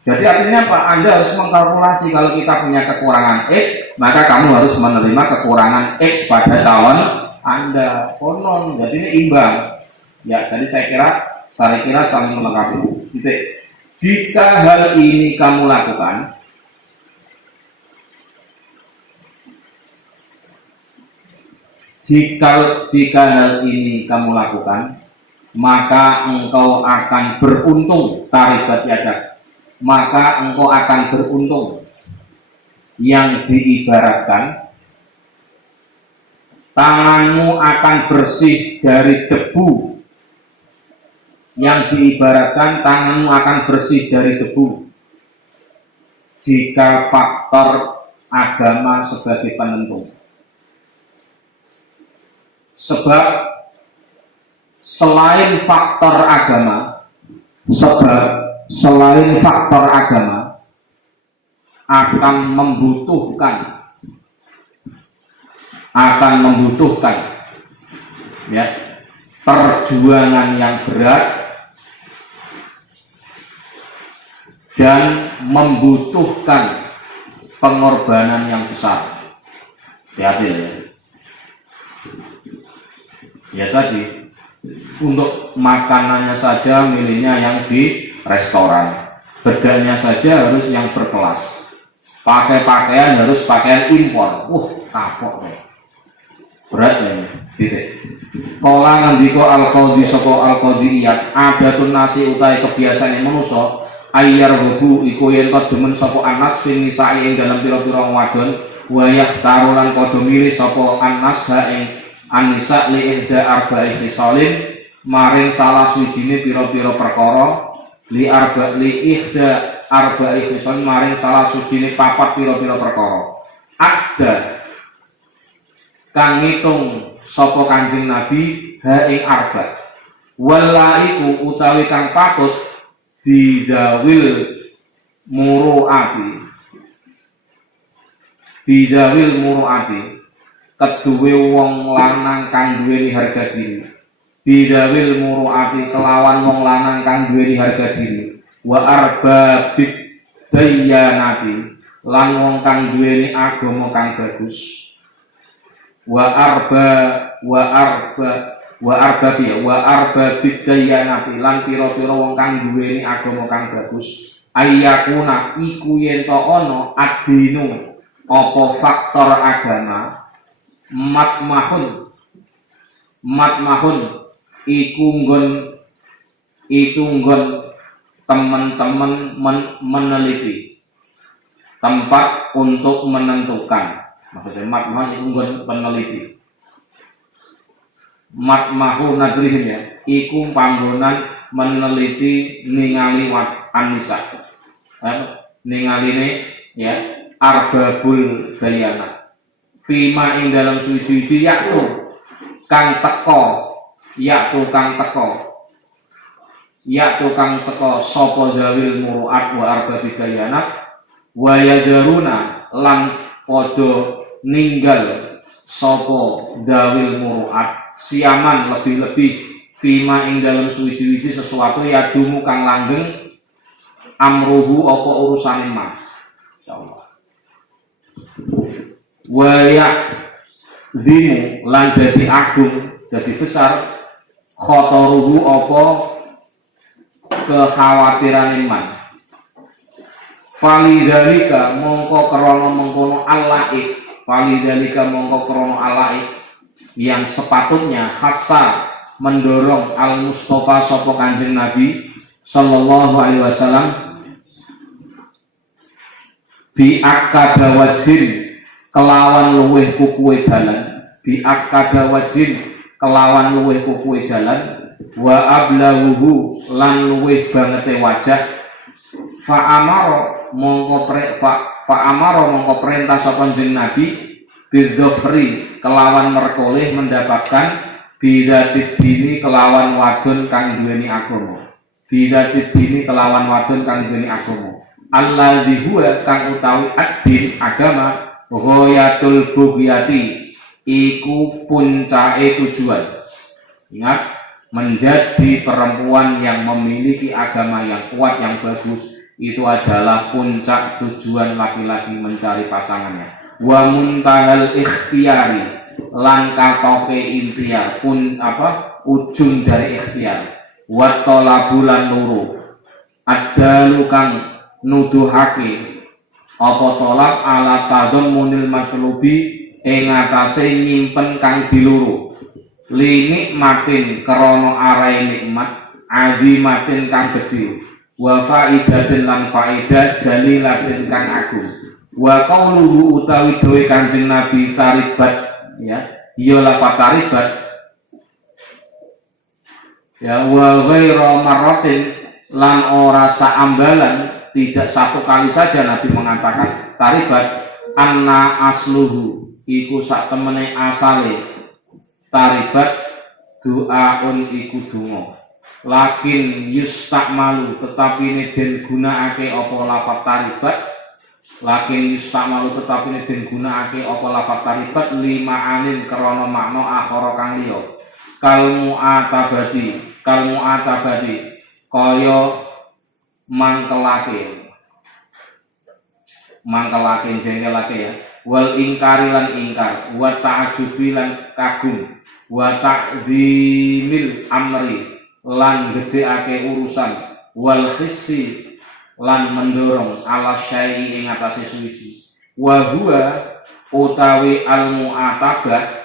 Jadi artinya Pak, Anda harus mengkalkulasi kalau kita punya kekurangan X, maka kamu harus menerima kekurangan X pada kawan Anda. Konon, jadi ini imbang. Ya, jadi saya kira saling melengkapi. Titik. Jika hal ini kamu lakukan, maka engkau akan beruntung. Taribat yadak. Maka engkau akan beruntung. Yang diibaratkan, tanganmu akan bersih dari debu. Jika faktor agama sebagai penentu. Sebab selain faktor agama akan membutuhkan ya perjuangan yang berat dan membutuhkan pengorbanan yang besar. Ya tadi, untuk makanannya saja milihnya yang di restoran, bedanya saja harus yang berkelas, pakai pakaian harus pakaian impor. Kapok deh, berat ya. Kala ngandika al-qadhi saka al-qadhi iyat adatun nasi utai kebiasaan manusa ayar hubu iku yen demen sapa anas sing nisai ing dalam pira-pira wadon wayah tarulan padha milih sapa anas ha ing anisa li ihda arba'i khisalin maring salah suwijine pira-pira perkara li ihda arba'i khisalin maring salah suwijine papat pira-pira perkara ada kang ngitung sapa Kanjeng Nabi ha ing arba walaiku utawi kang patut bidawil muruati keduwe wong lanang kang duweni harga diri bidawil muruati kelawan wong lanang kang duweni harga diri wa arbabid dayanati lan wong kang duweni agama kang bagus wa arba bidayanati lan pira-pira wong kang duweni agama kang bagus ayyakuna iku yen to ana adinu apa faktor agama matmahun iku nggon teman-teman meneliti tempat untuk menentukan. Maksudnya matmah itu peneliti. Matmahu nadrihim ya, iku panggonan meneliti ningali anisa. Ningali ya arbabul bayana. Fima ing dalam suci-suci yaktu kang teko sapa zawil muruat wa arbabi bayanat wa yajaruna lan podo ninggal sopo dawil muruat siaman lebih-lebih fima ing dalam suci-suci sesuatu ya dumu kang langgeng amruhu apa urusan mas insyaallah waya zimu lan jadi agung jadi besar khotoruhu apa kekhawatiran iman falidhalika mongko krono mengkono alaik falidhalika mongko krono alaik yang sepatutnya hasa mendorong al Mustafa sapa Kanjeng Nabi sallallahu alaihi wasallam bi akada wajhin kelawan luweh kukuwe dalan bi akada wajhin kelawan luweh kukuwe dalan wa ablahuhu lan luweh bangete wajah fa amaro mongko perintah sapa Kanjeng Nabi bidzofri kelawan merkoleh mendapatkan bidatid dini kelawan wadon kang duweni agama bidatid dini kelawan wadon kang duweni agama alladzi huwa kang utawi ad-din agama ghayatul bughyati iku puncake tujuan. Ingat, menjadi perempuan yang memiliki agama yang kuat yang bagus itu adalah puncak tujuan laki-laki mencari pasangannya. Wa muntahal ikhtiyari lan katoke intiar pun ujung dari ikhtiar. Wa talabulan nuru adalu kang nuduhake apa tolak ala tadon munil maslubi ing atase nyimpen kang diluru li nikmatin krana arai nikmat azimatin kang gedhe wa faidatin lan faidah jalilatin kang agung wa qauluhu utawi dhewe Kanjeng Nabi taribat ya iya lafaz taribat ya wa ghairu marratin lan ora saambalan tidak satu kali saja Nabi mengatakan taribat anna asluhu iku sak temene asale taribat doaun iku donga lakin yustakmalu tetapi ini den gunakake apa lafaz taribat lakin yustakmalu tetapi ini den gunakake apa lafaz taribat lima anin krana makna akhara kang liya kalmu atabadi kaya mangkelake jengkelake ya wal ingkari lan ingkar wa ta'ajubi lan kagum wa ta'zimil amri lan gedheake urusan wal khissi lan mendorong ala syai ing atase suci wa huwa utawi al mu'atabah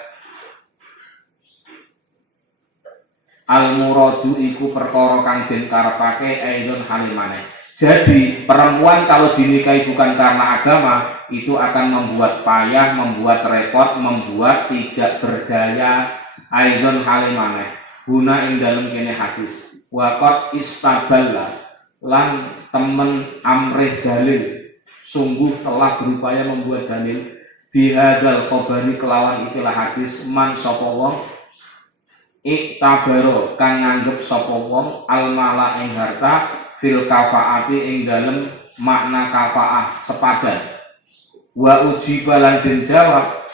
al-muradu iku perkara kang den karepake aidon halimane. Jadi perempuan kalau dinikahi bukan karena agama itu akan membuat payah, membuat repot, membuat tidak berdaya aidon halimane. Guna ing dalem kene hadis. Waqat istaballa lan temen amrih dalil sungguh telah berupaya membuat dalil bihadzal khabari kelawan ikilah hadis man sapa wong iktabaro kang nganggep sapa wong almala ing harta fil kafaati ing dalem makna kafaah sepadan wa uji balan den jawab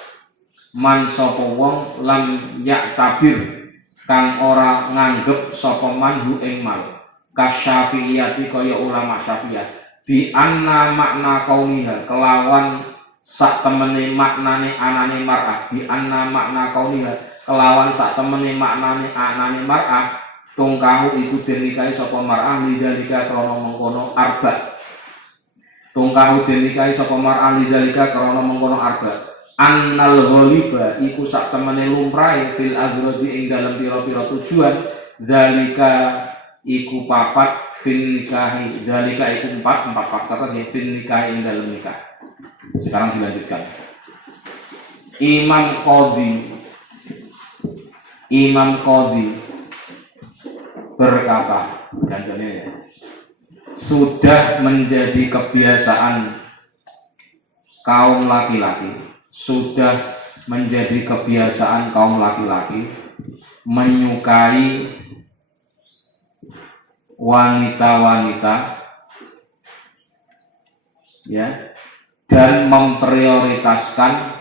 man sapa wong lam yaktabir kang ora nganggep sapa man hu ing mal kasyafiyati kaya ulama Syafi'iyah bi anna makna kauniha kelawan sak temene maknane anane mar'ah bi anna makna kauniha kelawan sak temene maknane anane mar'ah tungkahu iku den nikahi sapa mar'ah lidalika krana mengkono arba tungkahu den nikahi sapa mar'ah lidalika krana mengkono arba annal ghaliba iku sak temene lumrahe fil azrodi ing dalem pira-pira tujuan zalika iku papat fil nikahi zalika iku empat faktor ya fil nikahi ing dalem nikah. Sekarang dilanjutkan. Imam Qadhi berkata, ganjanya ya, sudah menjadi kebiasaan kaum laki-laki, sudah menjadi kebiasaan kaum laki-laki menyukai wanita-wanita, ya, dan memprioritaskan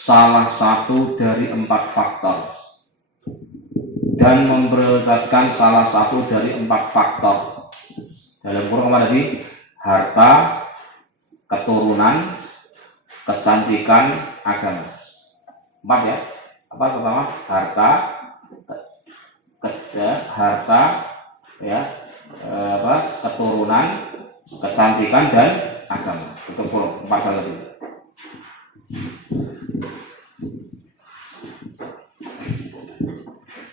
salah satu dari empat faktor dalam kurung apa tadi? Harta, keturunan, kecantikan, agama. Empat ya. Apa pertama? Harta, ya, keturunan, kecantikan dan agama. Itu empat hal itu.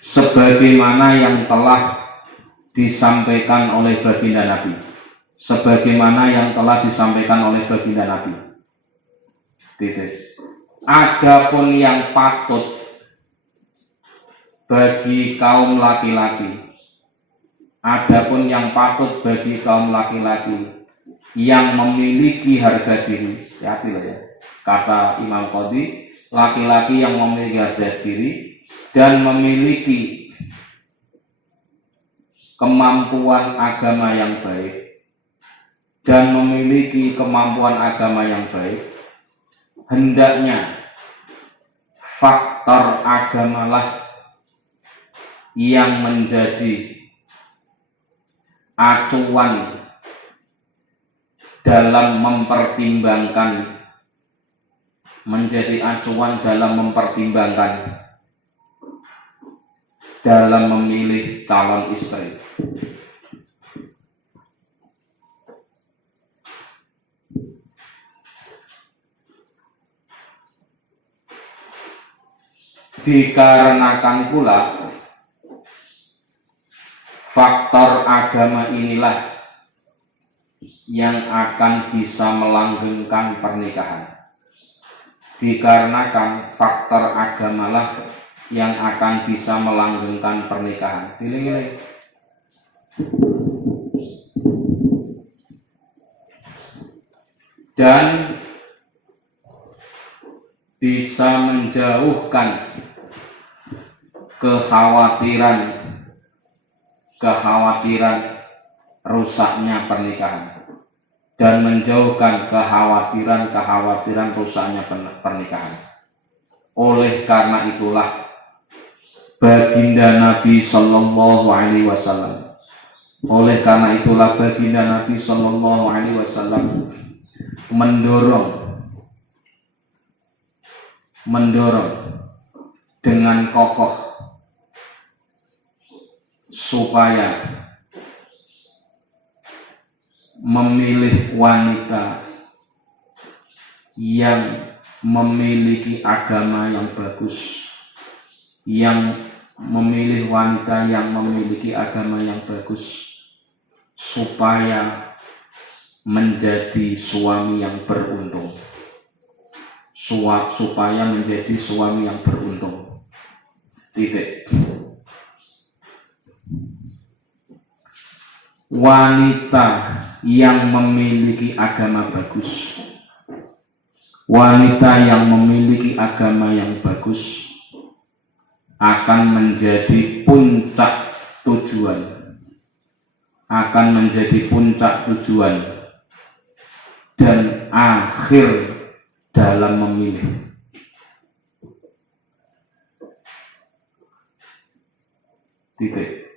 Sebagaimana yang telah disampaikan oleh baginda Nabi. Adapun yang patut bagi kaum laki-laki yang memiliki harga diri, hati-hati ya. Kata Imam Qadhi, laki-laki yang memiliki harga diri dan memiliki kemampuan agama yang baik hendaknya faktor agamalah yang menjadi acuan dalam mempertimbangkan dalam memilih calon istri. Dikarenakan pula faktor agama inilah yang akan bisa melanggengkan pernikahan. Dikarenakan faktor agamalah yang akan bisa melanggengkan pernikahan. Pilih-pilih. Dan bisa menjauhkan kekhawatiran rusaknya pernikahan dan menjauhkan kekhawatiran rusaknya pernikahan. Oleh karena itulah baginda Nabi Sallallahu Alaihi Wasallam mendorong dengan kokoh supaya memilih wanita yang memiliki agama yang bagus, supaya menjadi suami yang beruntung. Titik. Wanita yang memiliki agama bagus, Wanita yang memiliki agama yang bagus akan menjadi puncak tujuan, dan akhir dalam memilih. Titik.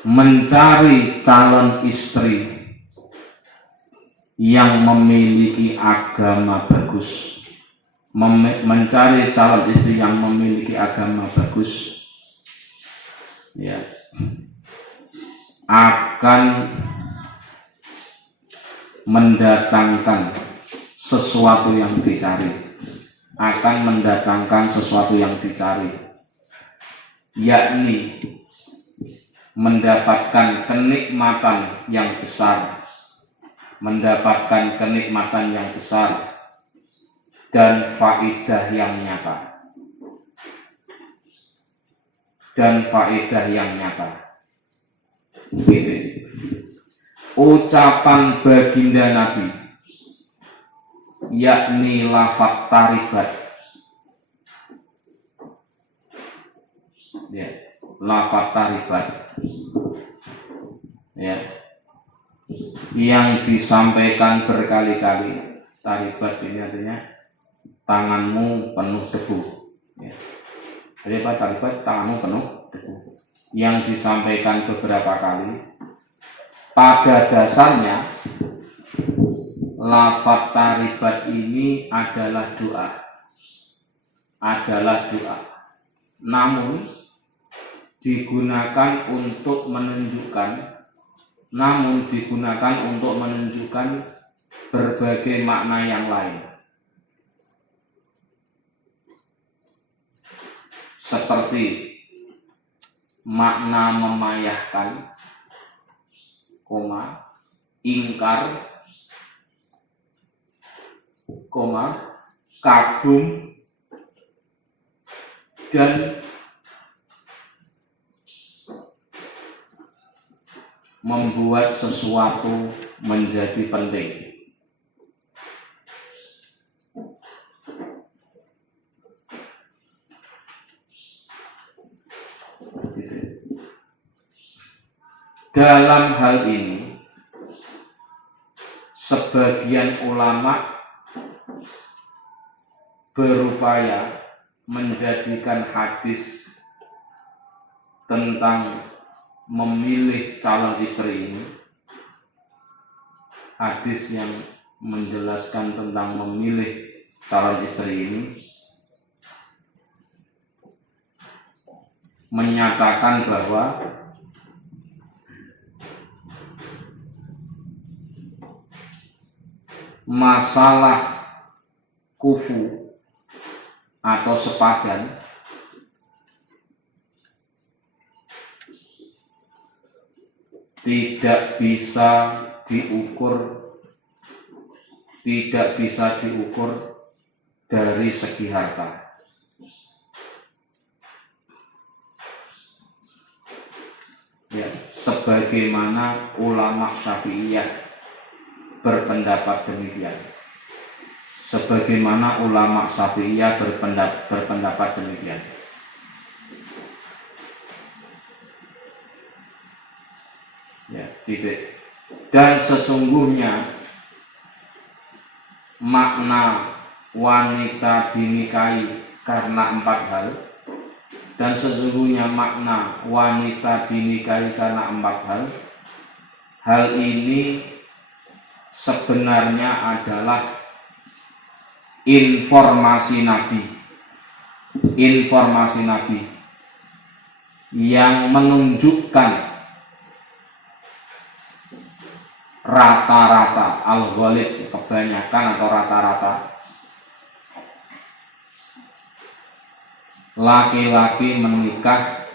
Mencari calon istri yang memiliki agama bagus, mencari calon istri yang memiliki agama bagus, ya, akan mendatangkan sesuatu yang dicari, yakni mendapatkan kenikmatan yang besar, dan faedah yang nyata. Ucapan baginda Nabi, yakni lafaz taribat, ya, ya, yang disampaikan berkali-kali. Taribat ini artinya tanganmu penuh debu, ya. Jadi apa taribat? Tanganmu penuh debu, yang disampaikan beberapa kali. Pada dasarnya lafaz taribat ini adalah doa, namun digunakan untuk menunjukkan berbagai makna yang lain, seperti makna memayahkan, ingkar, kagum, dan membuat sesuatu menjadi penting. Dalam hal ini, sebagian ulama berupaya menjadikan hadis tentang memilih calon istri ini, hadis yang menjelaskan tentang memilih calon istri ini, menyatakan bahwa masalah kufu atau sepadan tidak bisa diukur dari segi harta. Ya, sebagaimana ulama Syafi'iyah berpendapat demikian. Ya, titik. Dan sesungguhnya makna wanita dinikahi karena 4 hal. Hal ini sebenarnya adalah informasi Nabi yang menunjukkan rata-rata, al-ghalib, kebanyakan atau rata-rata, laki-laki menikah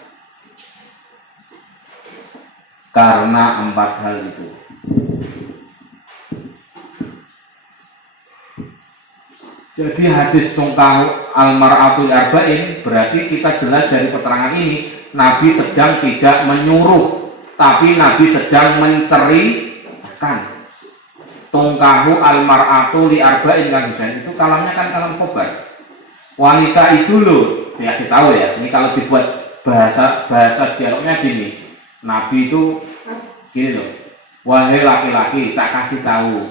karena 4 hal itu. Jadi hadis tungkah al-mar'atul arba'in, berarti kita jelas dari keterangan ini Nabi sedang tidak menyuruh, tapi Nabi sedang menceritakan. tungkahu almar'atu li arba'in kan itu kalamnya kan kalam khobar. Wanita itu loh, dikasih tahu ya. Ini kalau dibuat bahasa dialognya gini. Nabi itu gini loh. Wahai laki-laki, tak kasih tahu.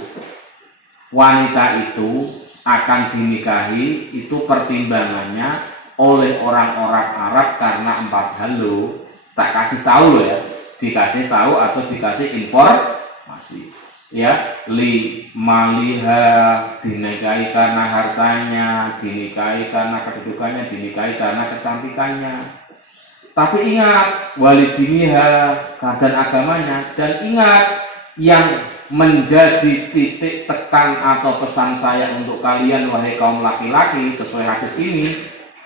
Wanita itu akan dinikahi itu pertimbangannya oleh orang-orang Arab karena 4 hal loh. Tak kasih tahu loh ya. Dikasih tahu atau dikasih informasi. Ya, li maliha, dinikahi karena hartanya, dinikahi karena kedudukannya, dinikahi karena kecantikannya. Tapi ingat walidiniha, keadaan agamanya, dan ingat yang menjadi titik tekan atau pesan saya untuk kalian wahai kaum laki-laki sesuai hadis ini,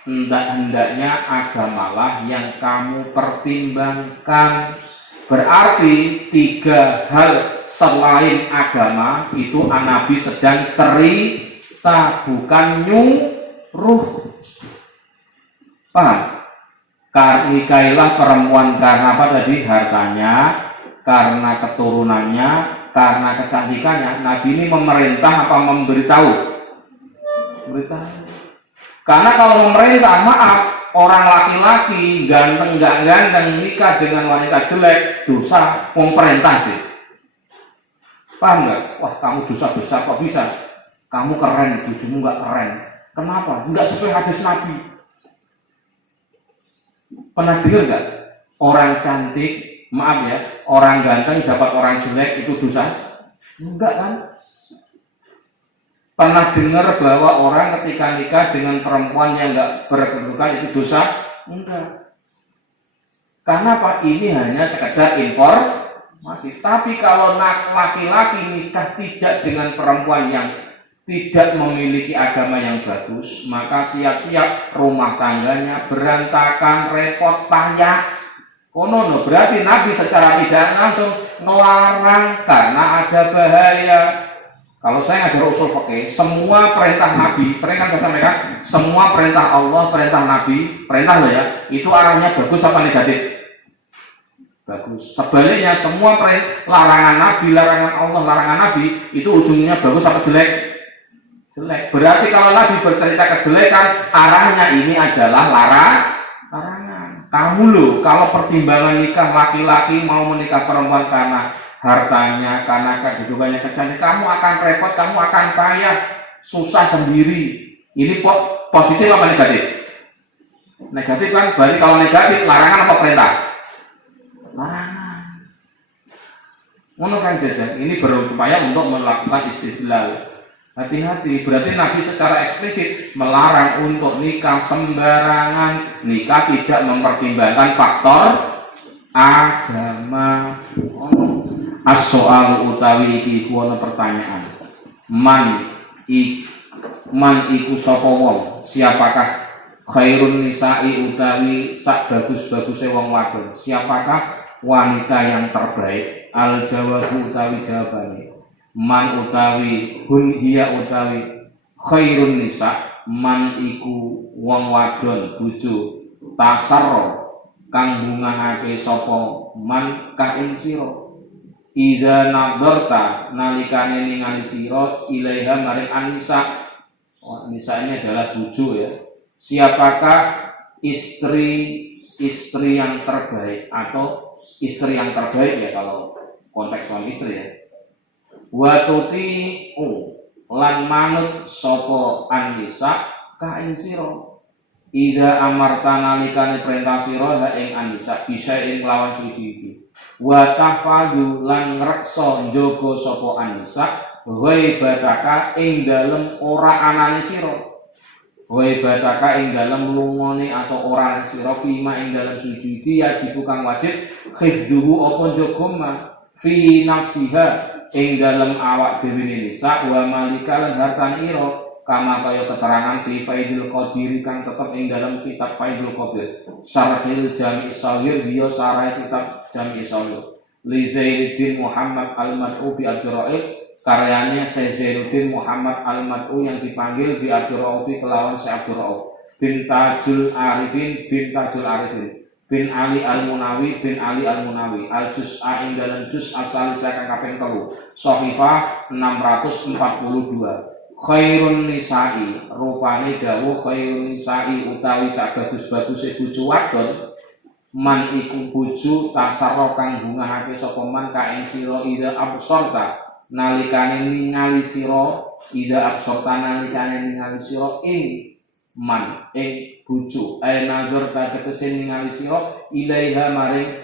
hendaknya agamalah yang kamu pertimbangkan. Berarti 3 hal selain agama itu Nabi sedang cerita, bukan nyuruh. Paham? Nikailah perempuan karena apa tadi? Hartanya, karena keturunannya, karena kecantikannya. Nabi ini memerintah apa memberitahu? Memberitahu. Karena kalau memerintah, maaf, orang laki-laki ganteng nggak ganteng nikah dengan wanita jelek dosa, pemerintah sih. Paham nggak? Wah, kamu dosa besar kok bisa? Kamu keren, bujumu nggak keren. Kenapa? Nggak sesuai hadis Nabi. Pernah dengar nggak? Orang cantik, maaf ya, orang ganteng dapat orang jelek itu dosa? Enggak kan? Pernah dengar bahwa orang ketika nikah dengan perempuan yang nggak berkedudukan itu dosa? Enggak. Karena apa? Ini hanya sekedar informasi. Tapi kalau laki-laki nikah tidak dengan perempuan yang tidak memiliki agama yang bagus, maka siap-siap rumah tangganya berantakan, repot, payah. Konono, berarti Nabi secara tidak langsung melarang karena ada bahaya. Kalau saya ngajar usul fikih, semua perintah Nabi, sering kan saya sampaikan, semua perintah Allah, perintah Nabi, perintah loh ya, itu arahnya bagus apa negatif? Bagus. Sebaliknya semua larangan Nabi, larangan Allah, larangan Nabi, itu ujungnya bagus apa jelek? Jelek. Berarti kalau Nabi bercerita kejelekan, arahnya ini adalah larangan. Kamu loh, kalau pertimbangan nikah laki-laki mau menikah perempuan karena hartanya, karena kedudukannya kecantikan, kamu akan repot, kamu akan payah, susah sendiri. Ini positif apa negatif? Negatif kan? Berarti kalau negatif, larangan apa perintah? Larangan. Menurut jajan, ini berupaya untuk melakukan istidlal. Hati-hati, berarti Nabi secara eksplisit melarang untuk nikah sembarangan, nikah tidak mempertimbangkan faktor agama. As-soal utawi iki kuwi pertanyaan. Man iku sapa wong? Siapakah khairun nisa'i utawi sak bagus-baguse wong wadon? Siapakah wanita yang terbaik? Al jawabu utawi jawabane. Man utawi hun hiya utawi khairun nisa, man iku wong wadon bojo tasarro kang bungahake sapa man ka ing sira. Ida nadarta nalikane ningali sira ilaiha maring anisa. Anisa ini adalah bojo ya. Siapakah istri yang terbaik atau istri yang terbaik ya kalau konteks suami istri ya. Wa tuti lan manut sapa anisa ka ing sira. Ida amarta nalikane perintah sira ha ing anisa bisa ing lawan suci. Wa tahfadhu lan ngreksa njaga sapa anisa wa ibadaka ing dalem ora anane sira. Wa ibadaka ing dalem lungone atau ora anane sira fima ing dalem sujudi ya dibukang wajib khidduhu apa njaga ma fi nafsiha ing dalem awak dhewe nisa wa malika lan hartan ira kama kaya keterangan di Faidul Qadir kang tetep ing dalam kitab Faidul Qadir Syarhil Jami' Shawir dia sarah kitab Jami' Shawir li Zainuddin Muhammad Al-Mad'u bi Abdurrauf karyanya Zainuddin Muhammad Al-Mad'u yang dipanggil bi Abdurrauf kelawan Syekh Abdurrauf bin Tajul Arifin bin Ali Al-Munawi al-Juz'a ing dalam juz asal saking kaping 3 Shahifah 642 khairun nisa'i rupane dawuh khairun nisa'i utawi sak bagus-baguse bojo wadon man iku bojo tasarro kang bungahake sapa man ka ing sira ida absorta nalikane ningali sira ing man ing bojo nazar tegese ningali sira ilaiha maring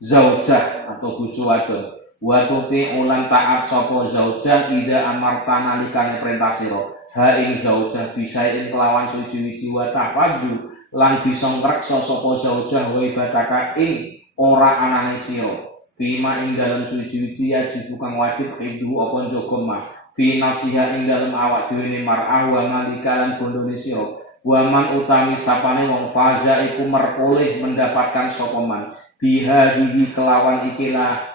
zaujah atau bojo wadon wa tuti ulan taat sapa zaujah ida amarta nalikane perintah sira ha ing zaujah bisa ing kelawan suci-suci wa tafaju lan bisa ngreksa sapa zaujah wa ibadaka ing ora anane sira bima ing dalem suci-suci ya kang wajib hidu apa njaga mah fi nafsiha ing dalem awak dhewe mar'ah wa malika lan bondone sira wa man utami sapane wong faza iku merkoleh mendapatkan sapa man biha bihi kelawan ikilah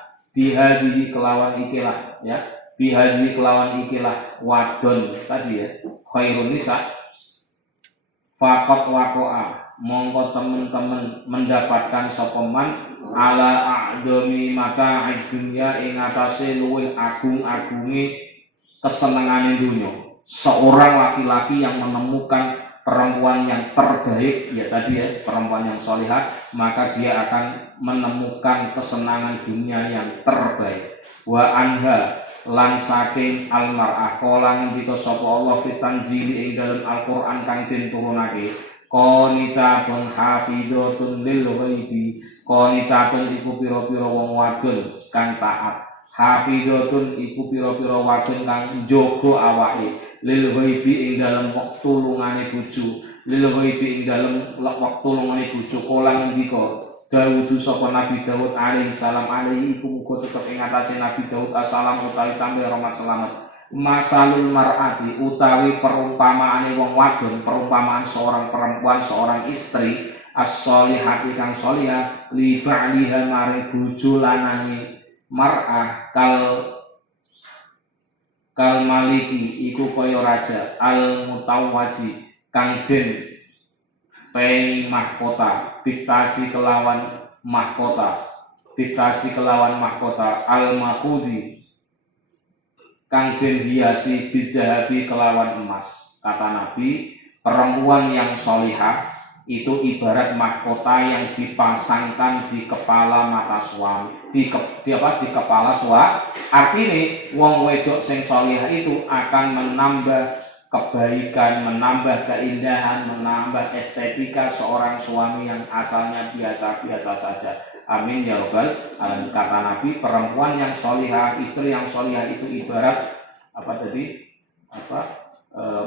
wadon tadi ya khairun nisa faqat waqa'a mongko temen-temen mendapatkan sapa man ala a'dami mata dunya ing atase luwih agung-agunge kesenengane dunia. Seorang laki-laki yang menemukan perempuan yang terbaik, ya tadi ya, perempuan yang solihah, maka dia akan menemukan kesenangan dunia yang terbaik. Wa anha lan saking almar'ah kolang ngendika sapa Allah fitanjili ing dalam Al-Qur'an kang den turunake qanitatun hafidhatun lil ghaibi qanitatun iku pira-pira wong wadon kang taat hafidhatun iku pira-pira wadon kang njaga awake lil ghaibi ing dalam wektu lungane bojo kolang ngendika Dawud sapa Nabi Daud alaihi salam alaihi iku muga tetep ing atase Nabi Daud assalam utawi tambah rahmat selamat masalul mar'ati utawi perumpamaane wong wadon perumpamaan seorang perempuan seorang istri as-sholihati kang sholihah li ba'liha maring bojo lanange mar'ah kal maliki iku kaya raja al mutawwaji kang den pengi mahkota ditaji kelawan mahkota al-makudi kang den hiasi bidahabi kelawan emas. Kata Nabi, perempuan yang solihah itu ibarat mahkota yang dipasangkan di kepala mata suami di kepala suami. Artinya wong wedok sing solihah itu akan menambah kebaikan, menambah keindahan, menambah estetika seorang suami yang asalnya biasa-biasa saja. Amin ya rabbal alamin. Kata Nabi, perempuan yang solihah, istri yang solihah itu ibarat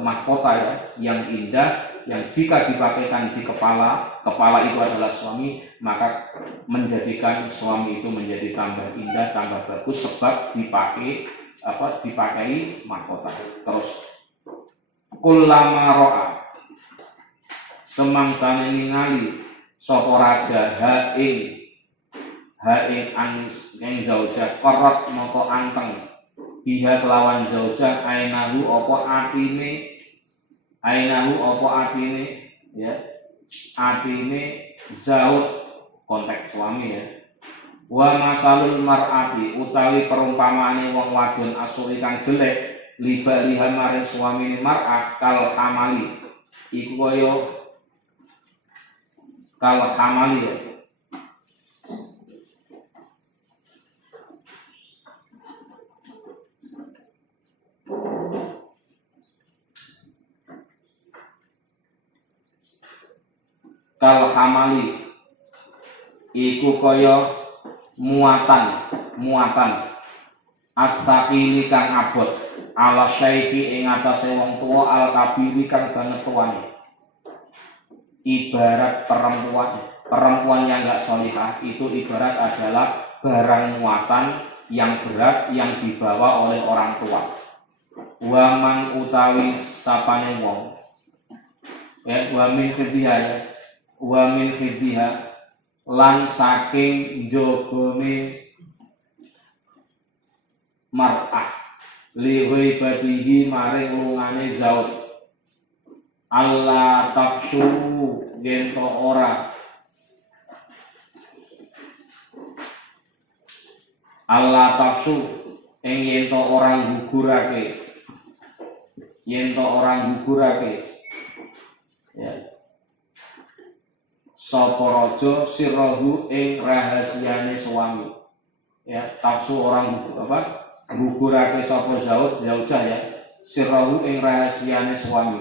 mahkota ya, yang indah, yang jika dipakaikan di kepala itu adalah suami, maka menjadikan suami itu menjadi tambah indah, tambah bagus sebab dipakai mahkota. Terus kullama ro'a semangsane ningali sapa raja haing anis ing zaujah korot moko anteng biha kelawan zaujah ainahu apa atine ya atine zaud konteks suami ya wa masalul mar'ati utawi perumpamaane wong wadon asuri kang jelek liba liha maring suami mar'ah kal hamali iku kaya kal hamali ya. Kal hamali iku kaya muatan at-taqili kang abot ala syaiki ing atase wong tuwa al-kabiri kang banget tuane. Ibarat perempuan yang enggak solihah itu ibarat adalah barang muatan yang berat yang dibawa oleh orang tua. Waman utawi sapane wong ya wa min khidhiha lan saking njogone mar'ah liwai badihi maring lungane zaud Allah taksu gento ora Allah tafsu ing yen to orang gugurake ya sapa raja sirahu ing rahasiane suami ya tafsu orang gugurake sapa zaujah ya sirahu ing rahasiane suami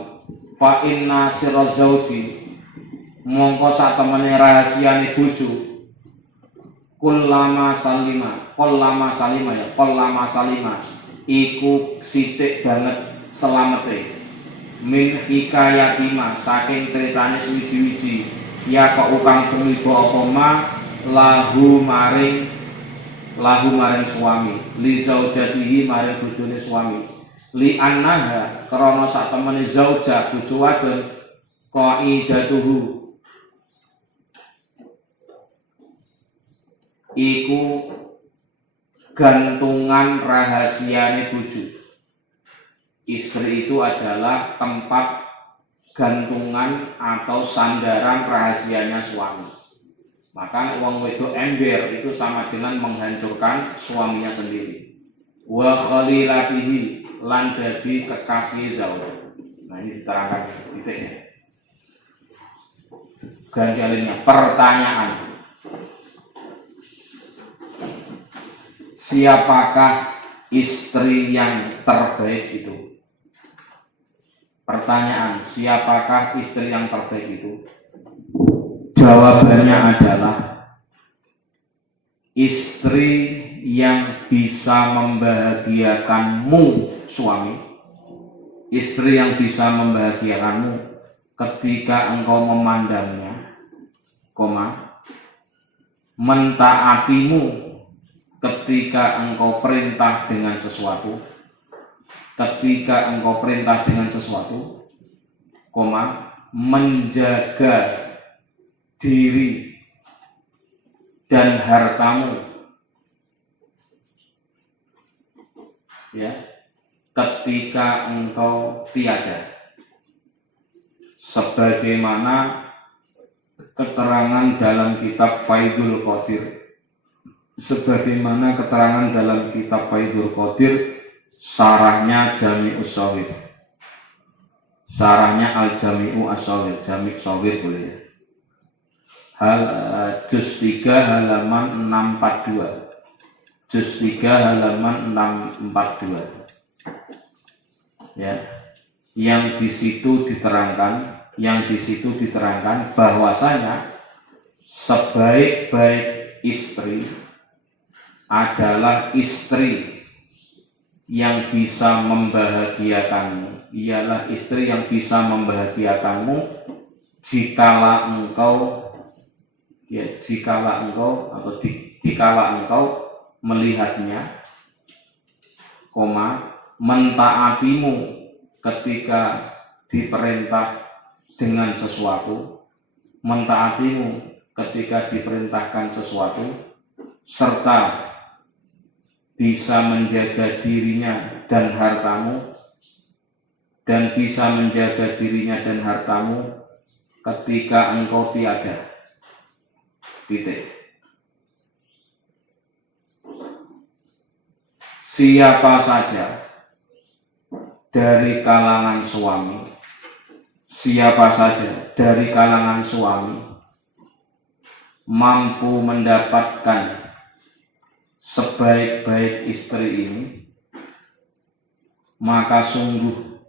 fa inna sirra zauji mongko satemene rahasiane bojo kullama salima iku sithik banget selamete min hikayatima saking ceritane suwi-wiji ya kok ukang tumiba apa ma lahu maring suami li zaujatihi maring bojone suami li annaha krana satemene zaujah bojo wadon qaidatuhu iku gantungan rahasiane bojo. Istri itu adalah tempat gantungan atau sandaran rahasianya suami. Maka wong wedok ember itu sama dengan menghancurkan suaminya sendiri. Wa khalilatihi lan dadi kekasih zauj. Nah ini diterangkan titiknya. Ganjalannya pertanyaan. Siapakah istri yang terbaik itu? Pertanyaan, siapakah istri yang terbaik itu? Jawabannya adalah istri yang bisa membahagiakanmu suami. Istri yang bisa membahagiakanmu ketika engkau memandangnya, mentaatimu ketika engkau perintah dengan sesuatu, menjaga diri dan hartamu, ya, ketika engkau tiada, sebagaimana keterangan dalam kitab Faidul Qadir. Sebagaimana keterangan dalam kitab Faidul Qadir, sarahnya Jami'us Shawir, sarahnya Al-Jami'u As-Shawir, Jami' Shawir boleh ya. Juz 3 halaman 642, Juz 3 halaman 642 ya, yang di situ diterangkan bahwasanya sebaik-baik istri adalah istri yang bisa membahagiakanmu, ialah istri yang bisa membahagiakanmu dikala engkau melihatnya, mentaatimu ketika diperintah dengan sesuatu, mentaatimu ketika diperintahkan sesuatu, serta bisa menjaga dirinya dan hartamu, ketika engkau tiada. Titik. Siapa saja dari kalangan suami mampu mendapatkan sebaik-baik istri ini, maka sungguh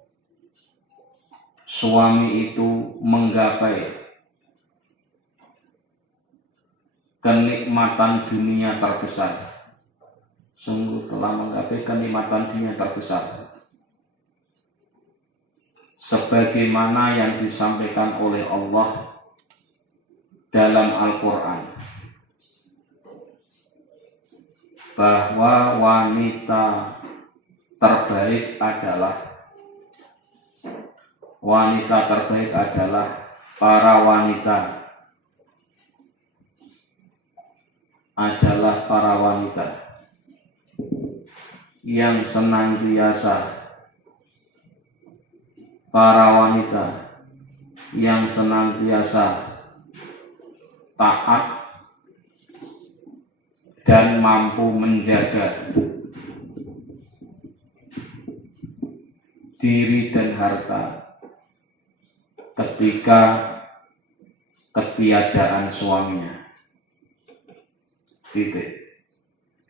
suami itu menggapai kenikmatan dunia terbesar. Sungguh telah menggapai kenikmatan dunia terbesar. Sebagaimana yang disampaikan oleh Allah dalam Al-Quran, bahwa wanita terbaik adalah para wanita yang senantiasa taat dan mampu menjaga diri dan harta ketika ketiadaan suaminya. Titik.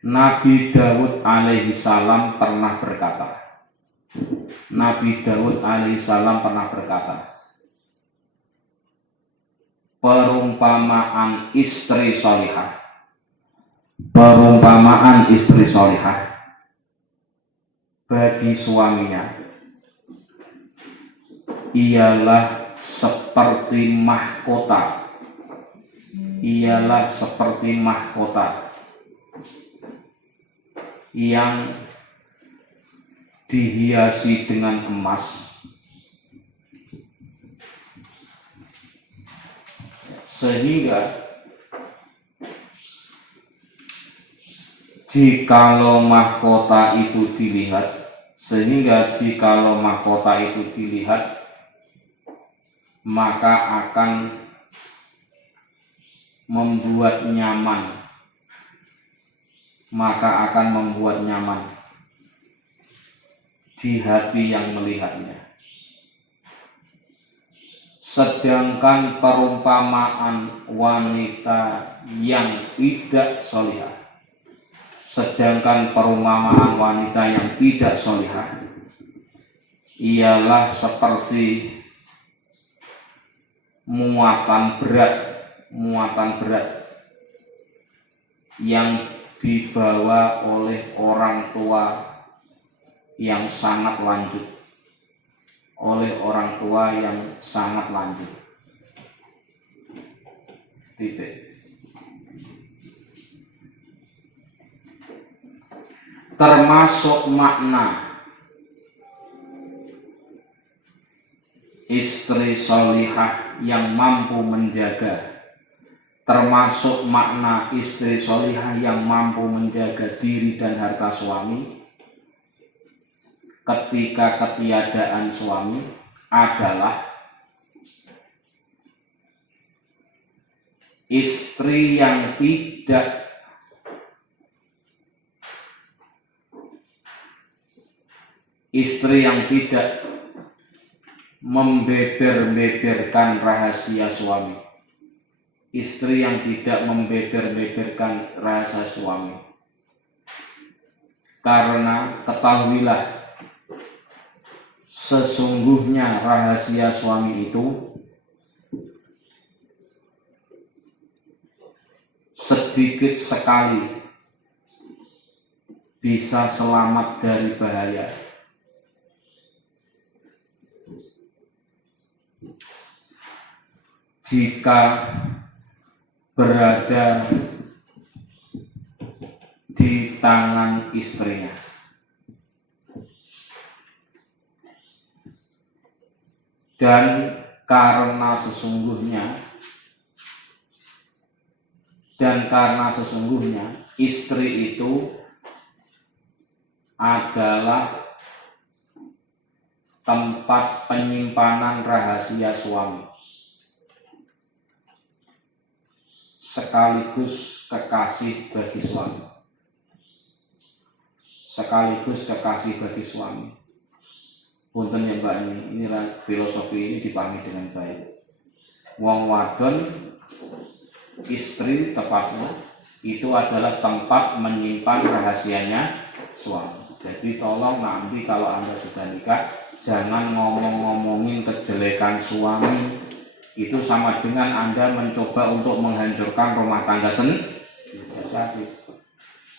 Nabi Daud alaihi salam pernah berkata, perumpamaan istri solihah bagi suaminya ialah seperti mahkota yang dihiasi dengan emas, sehingga jikalau mahkota itu dilihat, maka akan membuat nyaman di hati yang melihatnya. Sedangkan perumpamaan wanita yang tidak solihah ialah seperti muatan berat yang dibawa oleh orang tua yang sangat lanjut. Titik. Termasuk makna istri solihah yang mampu menjaga, diri dan harta suami ketika ketiadaan suami adalah istri yang tidak membeber-beberkan rahasia suami. Karena ketahuilah, sesungguhnya rahasia suami itu sedikit sekali bisa selamat dari bahaya. Jika berada di tangan istrinya. Dan karena sesungguhnya istri itu adalah tempat penyimpanan rahasia suami, sekaligus kekasih bagi suami. Punten ya Mbak, ini filosofi ini dipahami dengan baik. Wong wadon, istri tepatnya, itu adalah tempat menyimpan rahasianya suami. Jadi tolong nanti kalau Anda sudah nikah, jangan ngomong-ngomongin kejelekan suami. Itu sama dengan Anda mencoba untuk menghancurkan rumah tangga sendiri.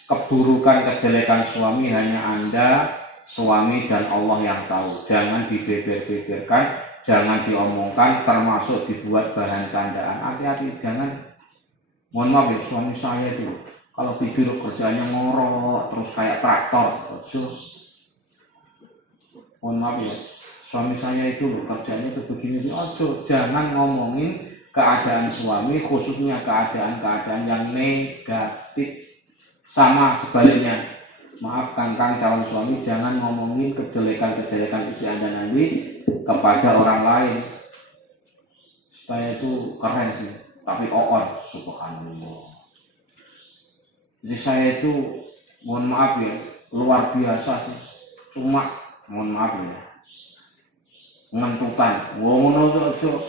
Keburukan kejelekan suami hanya Anda, suami dan Allah yang tahu. Jangan dibeber-beberkan, jangan diomongkan, termasuk dibuat bahan candaan. Hati-hati, jangan. Mohon maaf ya, suami saya itu kalau tidur kerjanya ngorok terus kayak traktor. Mohon maaf ya, suami saya itu kerjanya itu begini. Jangan ngomongin keadaan suami, khususnya keadaan-keadaan yang negatif. Sama sebaliknya, maaf kang calon suami, jangan ngomongin kejelekan-kejelekan istri Anda nanti kepada orang lain. Saya itu keren sih, tapi subhanallah. Jadi saya itu mohon maaf ya, luar biasa sih. Cuma mohon maaf ya, ngentutan. Ngono tuh,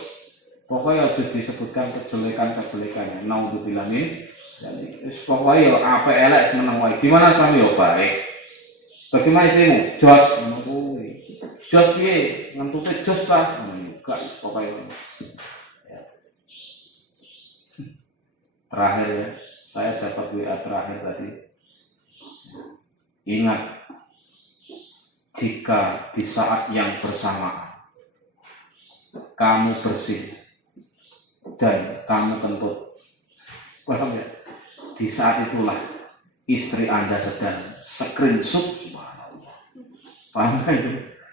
pokoknya aja disebutkan kejelekan-kejelekannya. Naudzubillah min. Jadi pokoknya apa elek seneng wae. Gimana kami yo baik. Bagaimana isimu? Jos menunggu. Jos piye? Ngentute jos lah. Enggak pokoknya. Ya. Terakhir ya, saya dapat WA terakhir tadi. Ingat, jika di saat yang bersamaan kamu bersih dan kamu kentut, paham ya? Di saat itulah istri Anda sedang screenshot, paham kan itu?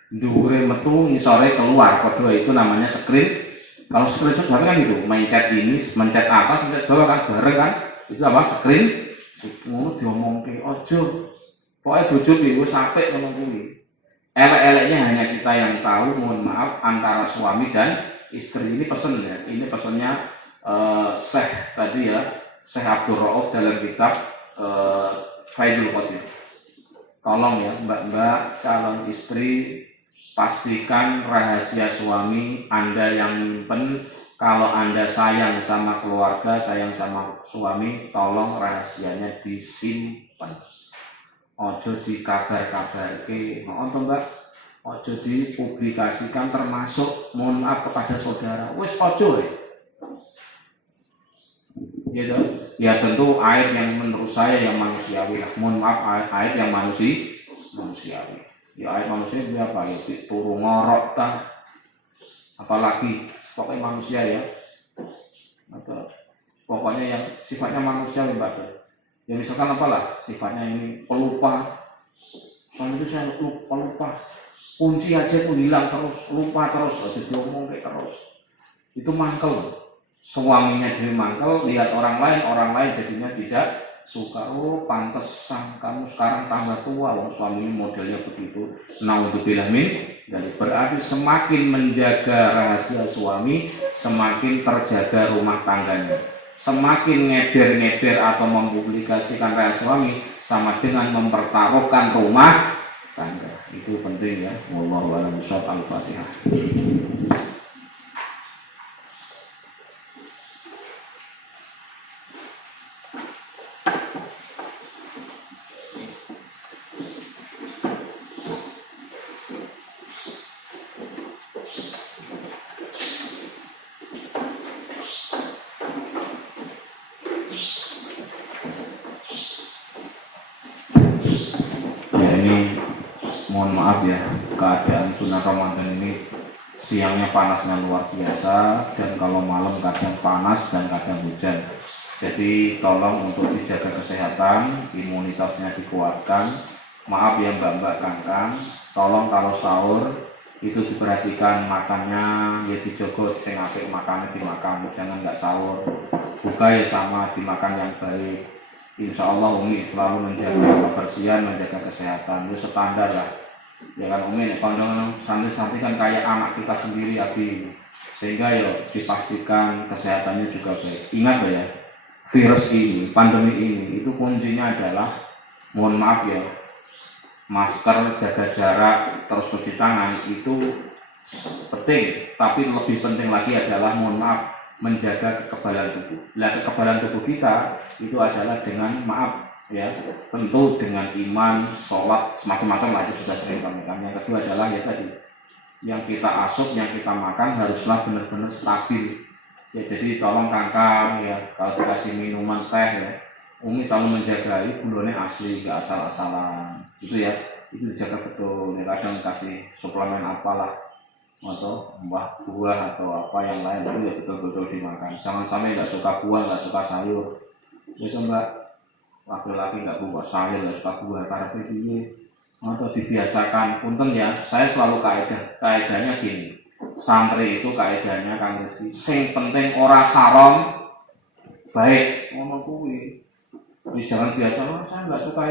Dure metu sore keluar, kedua itu namanya screen. Kalau screenshot kan gitu, mencet ini, mencet apa, mencet bawah kan bareng kan? Itu apa? Screen. Ngono diomongke ojo. Pokoke bojo piye wis sampe ngono kuwi. Elek-eleknya hanya kita yang tahu, mohon maaf, antara suami dan istri. Ini pesen ya, ini pesennya Syekh tadi ya, Syekh Abdul Rauf dalam kitab Faidul Qadir. Tolong ya mbak-mbak calon istri, pastikan rahasia suami Anda yang nyimpen. Kalau Anda sayang sama keluarga, sayang sama suami, tolong rahasianya disimpan. Ojo dikabar-kabarke, nonton mbak. Ojo dipublikasikan, termasuk mohon maaf kepada saudara. Wes ojo ya. Gitu. Ya tentu aib yang menurut saya yang manusiawi lah. Mohon maaf, aib yang manusiawi. Ya aib manusia itu apa ya? Turu ngorok tah. Apalagi pokoknya manusia ya. Atau pokoknya yang sifatnya manusiawi mbak. Ya misalkan apalah sifatnya ini pelupa. Kalau itu saya pelupa. Kunci aja itu hilang terus, lupa terus, aja diomong kayak terus. Itu mangkel. Suaminya jadi mangkel, lihat orang lain jadinya tidak suka. Oh pantesan kamu sekarang tambah tua, loh suaminya modelnya begitu. Naudzubillah min. Jadi berarti semakin menjaga rahasia suami, semakin terjaga rumah tangganya. Semakin ngeder-ngeder atau mempublikasikan rahasia suami, sama dengan mempertaruhkan rumah tangga. Itu penting ya. Wallahu a'lam bishawab. Al-Fatihah. Mohon maaf ya, keadaan bulan Ramadan ini siangnya panasnya luar biasa, dan kalau malam kadang panas dan kadang hujan. Jadi tolong untuk dijaga kesehatan, imunitasnya dikuatkan. Maaf ya mbak-mbak kangkang, tolong kalau sahur itu diperhatikan makannya, ya dijogo, sing apik makannya dimakan, jangan nggak sahur. Buka ya sama, dimakan yang baik. Insya Allah Umi selalu menjaga kebersihan, menjaga kesehatan. Itu standar lah. Ya kan Umi, kalau santri-santri kan kayak anak kita sendiri Abi. Sehingga ya dipastikan kesehatannya juga baik. Ingat ya, virus ini, pandemi ini, itu kuncinya adalah, mohon maaf ya, masker, jaga jarak, terus cuci tangan itu penting. Tapi lebih penting lagi adalah, mohon maaf, menjaga kekebalan tubuh. Nah, kekebalan tubuh kita itu adalah dengan maaf ya, tentu dengan iman, sholat, semacam-macam lah, itu sudah sering kami kan. Yang kedua adalah ya tadi, yang kita asup, yang kita makan haruslah benar-benar stabil. Ya jadi tolong kangkang ya, kalau dikasih minuman teh ya, Umi selalu menjaga gulanya asli, gak asal-asalan. Itu ya, itu dijaga betul. Ya kadang kasih suplemen apalah, atau buah atau apa yang lain, itu ya betul-betul dimakan. Jangan sampai nggak suka buah, nggak suka sayur. Ya coba laki-laki nggak buah sayur, nggak suka buah, karena ini atau dibiasakan. Punten ya, saya selalu kaedahnya gini. Santri itu kaedahnya kan sing penting ora haram, baik. Ngono kuwi. Jangan biasa, oh, saya nggak suka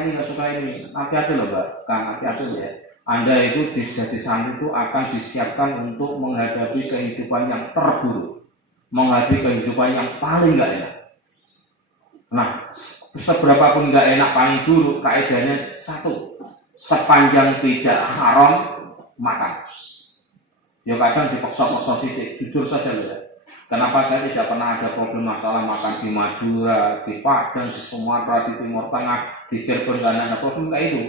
ini. Hati-hati loh mbak, kan hati-hati ya. Anda itu jadi santri itu akan disiapkan untuk menghadapi kehidupan yang terburuk, menghadapi kehidupan yang paling nggak enak. Nah, seberapapun nggak enak paling dulu, kaidahnya satu, sepanjang tidak haram makan. Ya kadang dipaksa-paksa sidik, jujur saja ya. Kenapa saya tidak pernah ada problem masalah makan di Madura, di Padang, di Sumatera, di Timur Tengah, di Cirebon, dan ada problem kayak itu.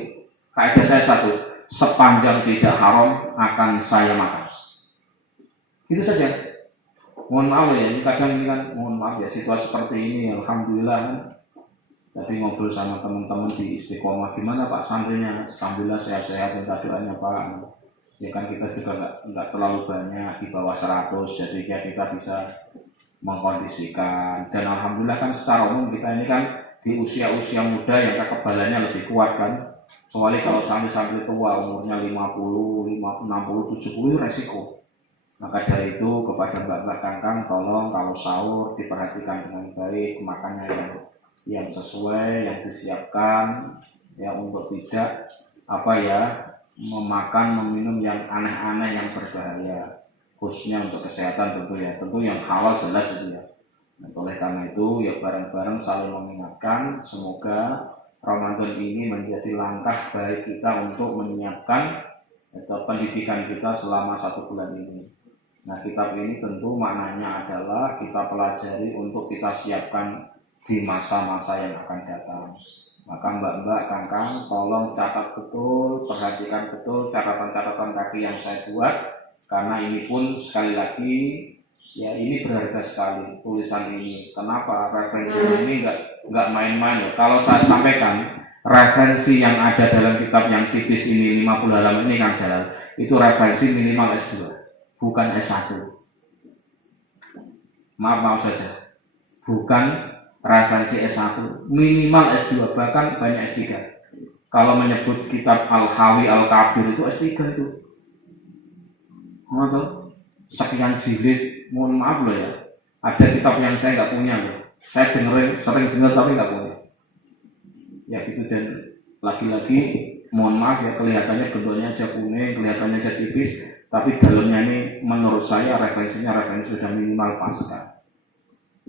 Kaidah saya satu, sepanjang tidak haram akan saya makan. Itu saja. Mohon maaf ya, ini kadang ini kan mohon maaf ya situasi seperti ini, alhamdulillah kan. Tadi ngobrol sama teman-teman di Istiqomah, gimana Pak santrinya? Alhamdulillah sehat-sehat dan doanya Pak. Ya kan kita juga nggak terlalu banyak di bawah 100, jadi ya kita bisa mengkondisikan. Dan alhamdulillah kan secara umum kita ini kan di usia-usia muda yang kekebalannya lebih kuat kan. Soalnya kalau santri-santri tua umurnya 50, 60, 70 resiko. Maka dari itu kepada mbak-mbak kangkang tolong kalau sahur diperhatikan dengan baik, makannya yang sesuai, yang disiapkan ya untuk tidak memakan, meminum yang aneh-aneh yang berbahaya, khususnya untuk kesehatan tentu yang halal jelas itu ya. Nah, oleh karena itu ya bareng-bareng saling mengingatkan, semoga Ramadan ini menjadi langkah baik kita untuk menyiapkan pendidikan kita selama 1 bulan ini. Nah, kitab ini tentu maknanya adalah kita pelajari untuk kita siapkan di masa-masa yang akan datang. Maka mbak-mbak kangkang tolong catat betul, perhatikan betul catatan-catatan kaki yang saya buat, karena ini pun sekali lagi ya ini berharga sekali tulisan ini. Kenapa? Referensinya ini nggak main-main ya. Kalau saya sampaikan referensi yang ada dalam kitab yang tipis ini 50 halaman ini kan jalan, itu referensi minimal S2, bukan S1. Maaf saja, bukan referensi S1, minimal S2, bahkan banyak S3. Kalau menyebut kitab Al-Hawi Al-Kabir itu S3 itu. Sekian jilid, mohon maaf loh ya. Ada kitab yang saya nggak punya loh. Saya sering dengar tapi nggak punya. Ya gitu, dan lagi-lagi mohon maaf ya, kelihatannya bentuknya aja kuning, kelihatannya aja tipis, tapi dalamnya ini menurut saya referensi sudah minimal pasca.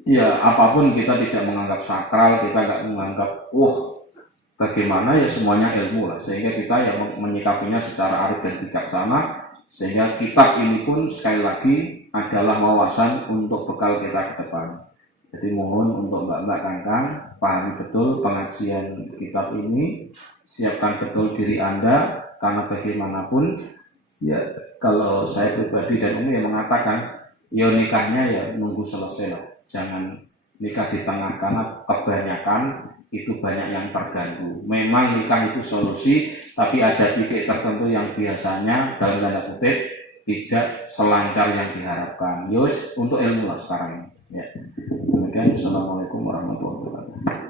Ya apapun kita tidak menganggap sakral, kita nggak menganggap bagaimana ya semuanya ilmu lah, sehingga kita ya menyikapinya secara arif dan bijaksana, sehingga kitab ini pun sekali lagi adalah wawasan untuk bekal kita ke depan. Jadi mohon untuk mbak-mbak kangkang pahami betul pengajian kitab ini, siapkan betul diri Anda, karena bagaimanapun ya kalau saya pribadi dan umum yang mengatakan ya nikahnya ya nunggu selesai lah. Jangan nikah di tengah, karena kebanyakan itu banyak yang terganggu. Memang nikah itu solusi, tapi ada titik tertentu yang biasanya dalam tanda kutip tidak selancar yang diharapkan. Yus untuk ilmu lah sekarang ini. Ya. Demikian. Assalamualaikum warahmatullahi wabarakatuh.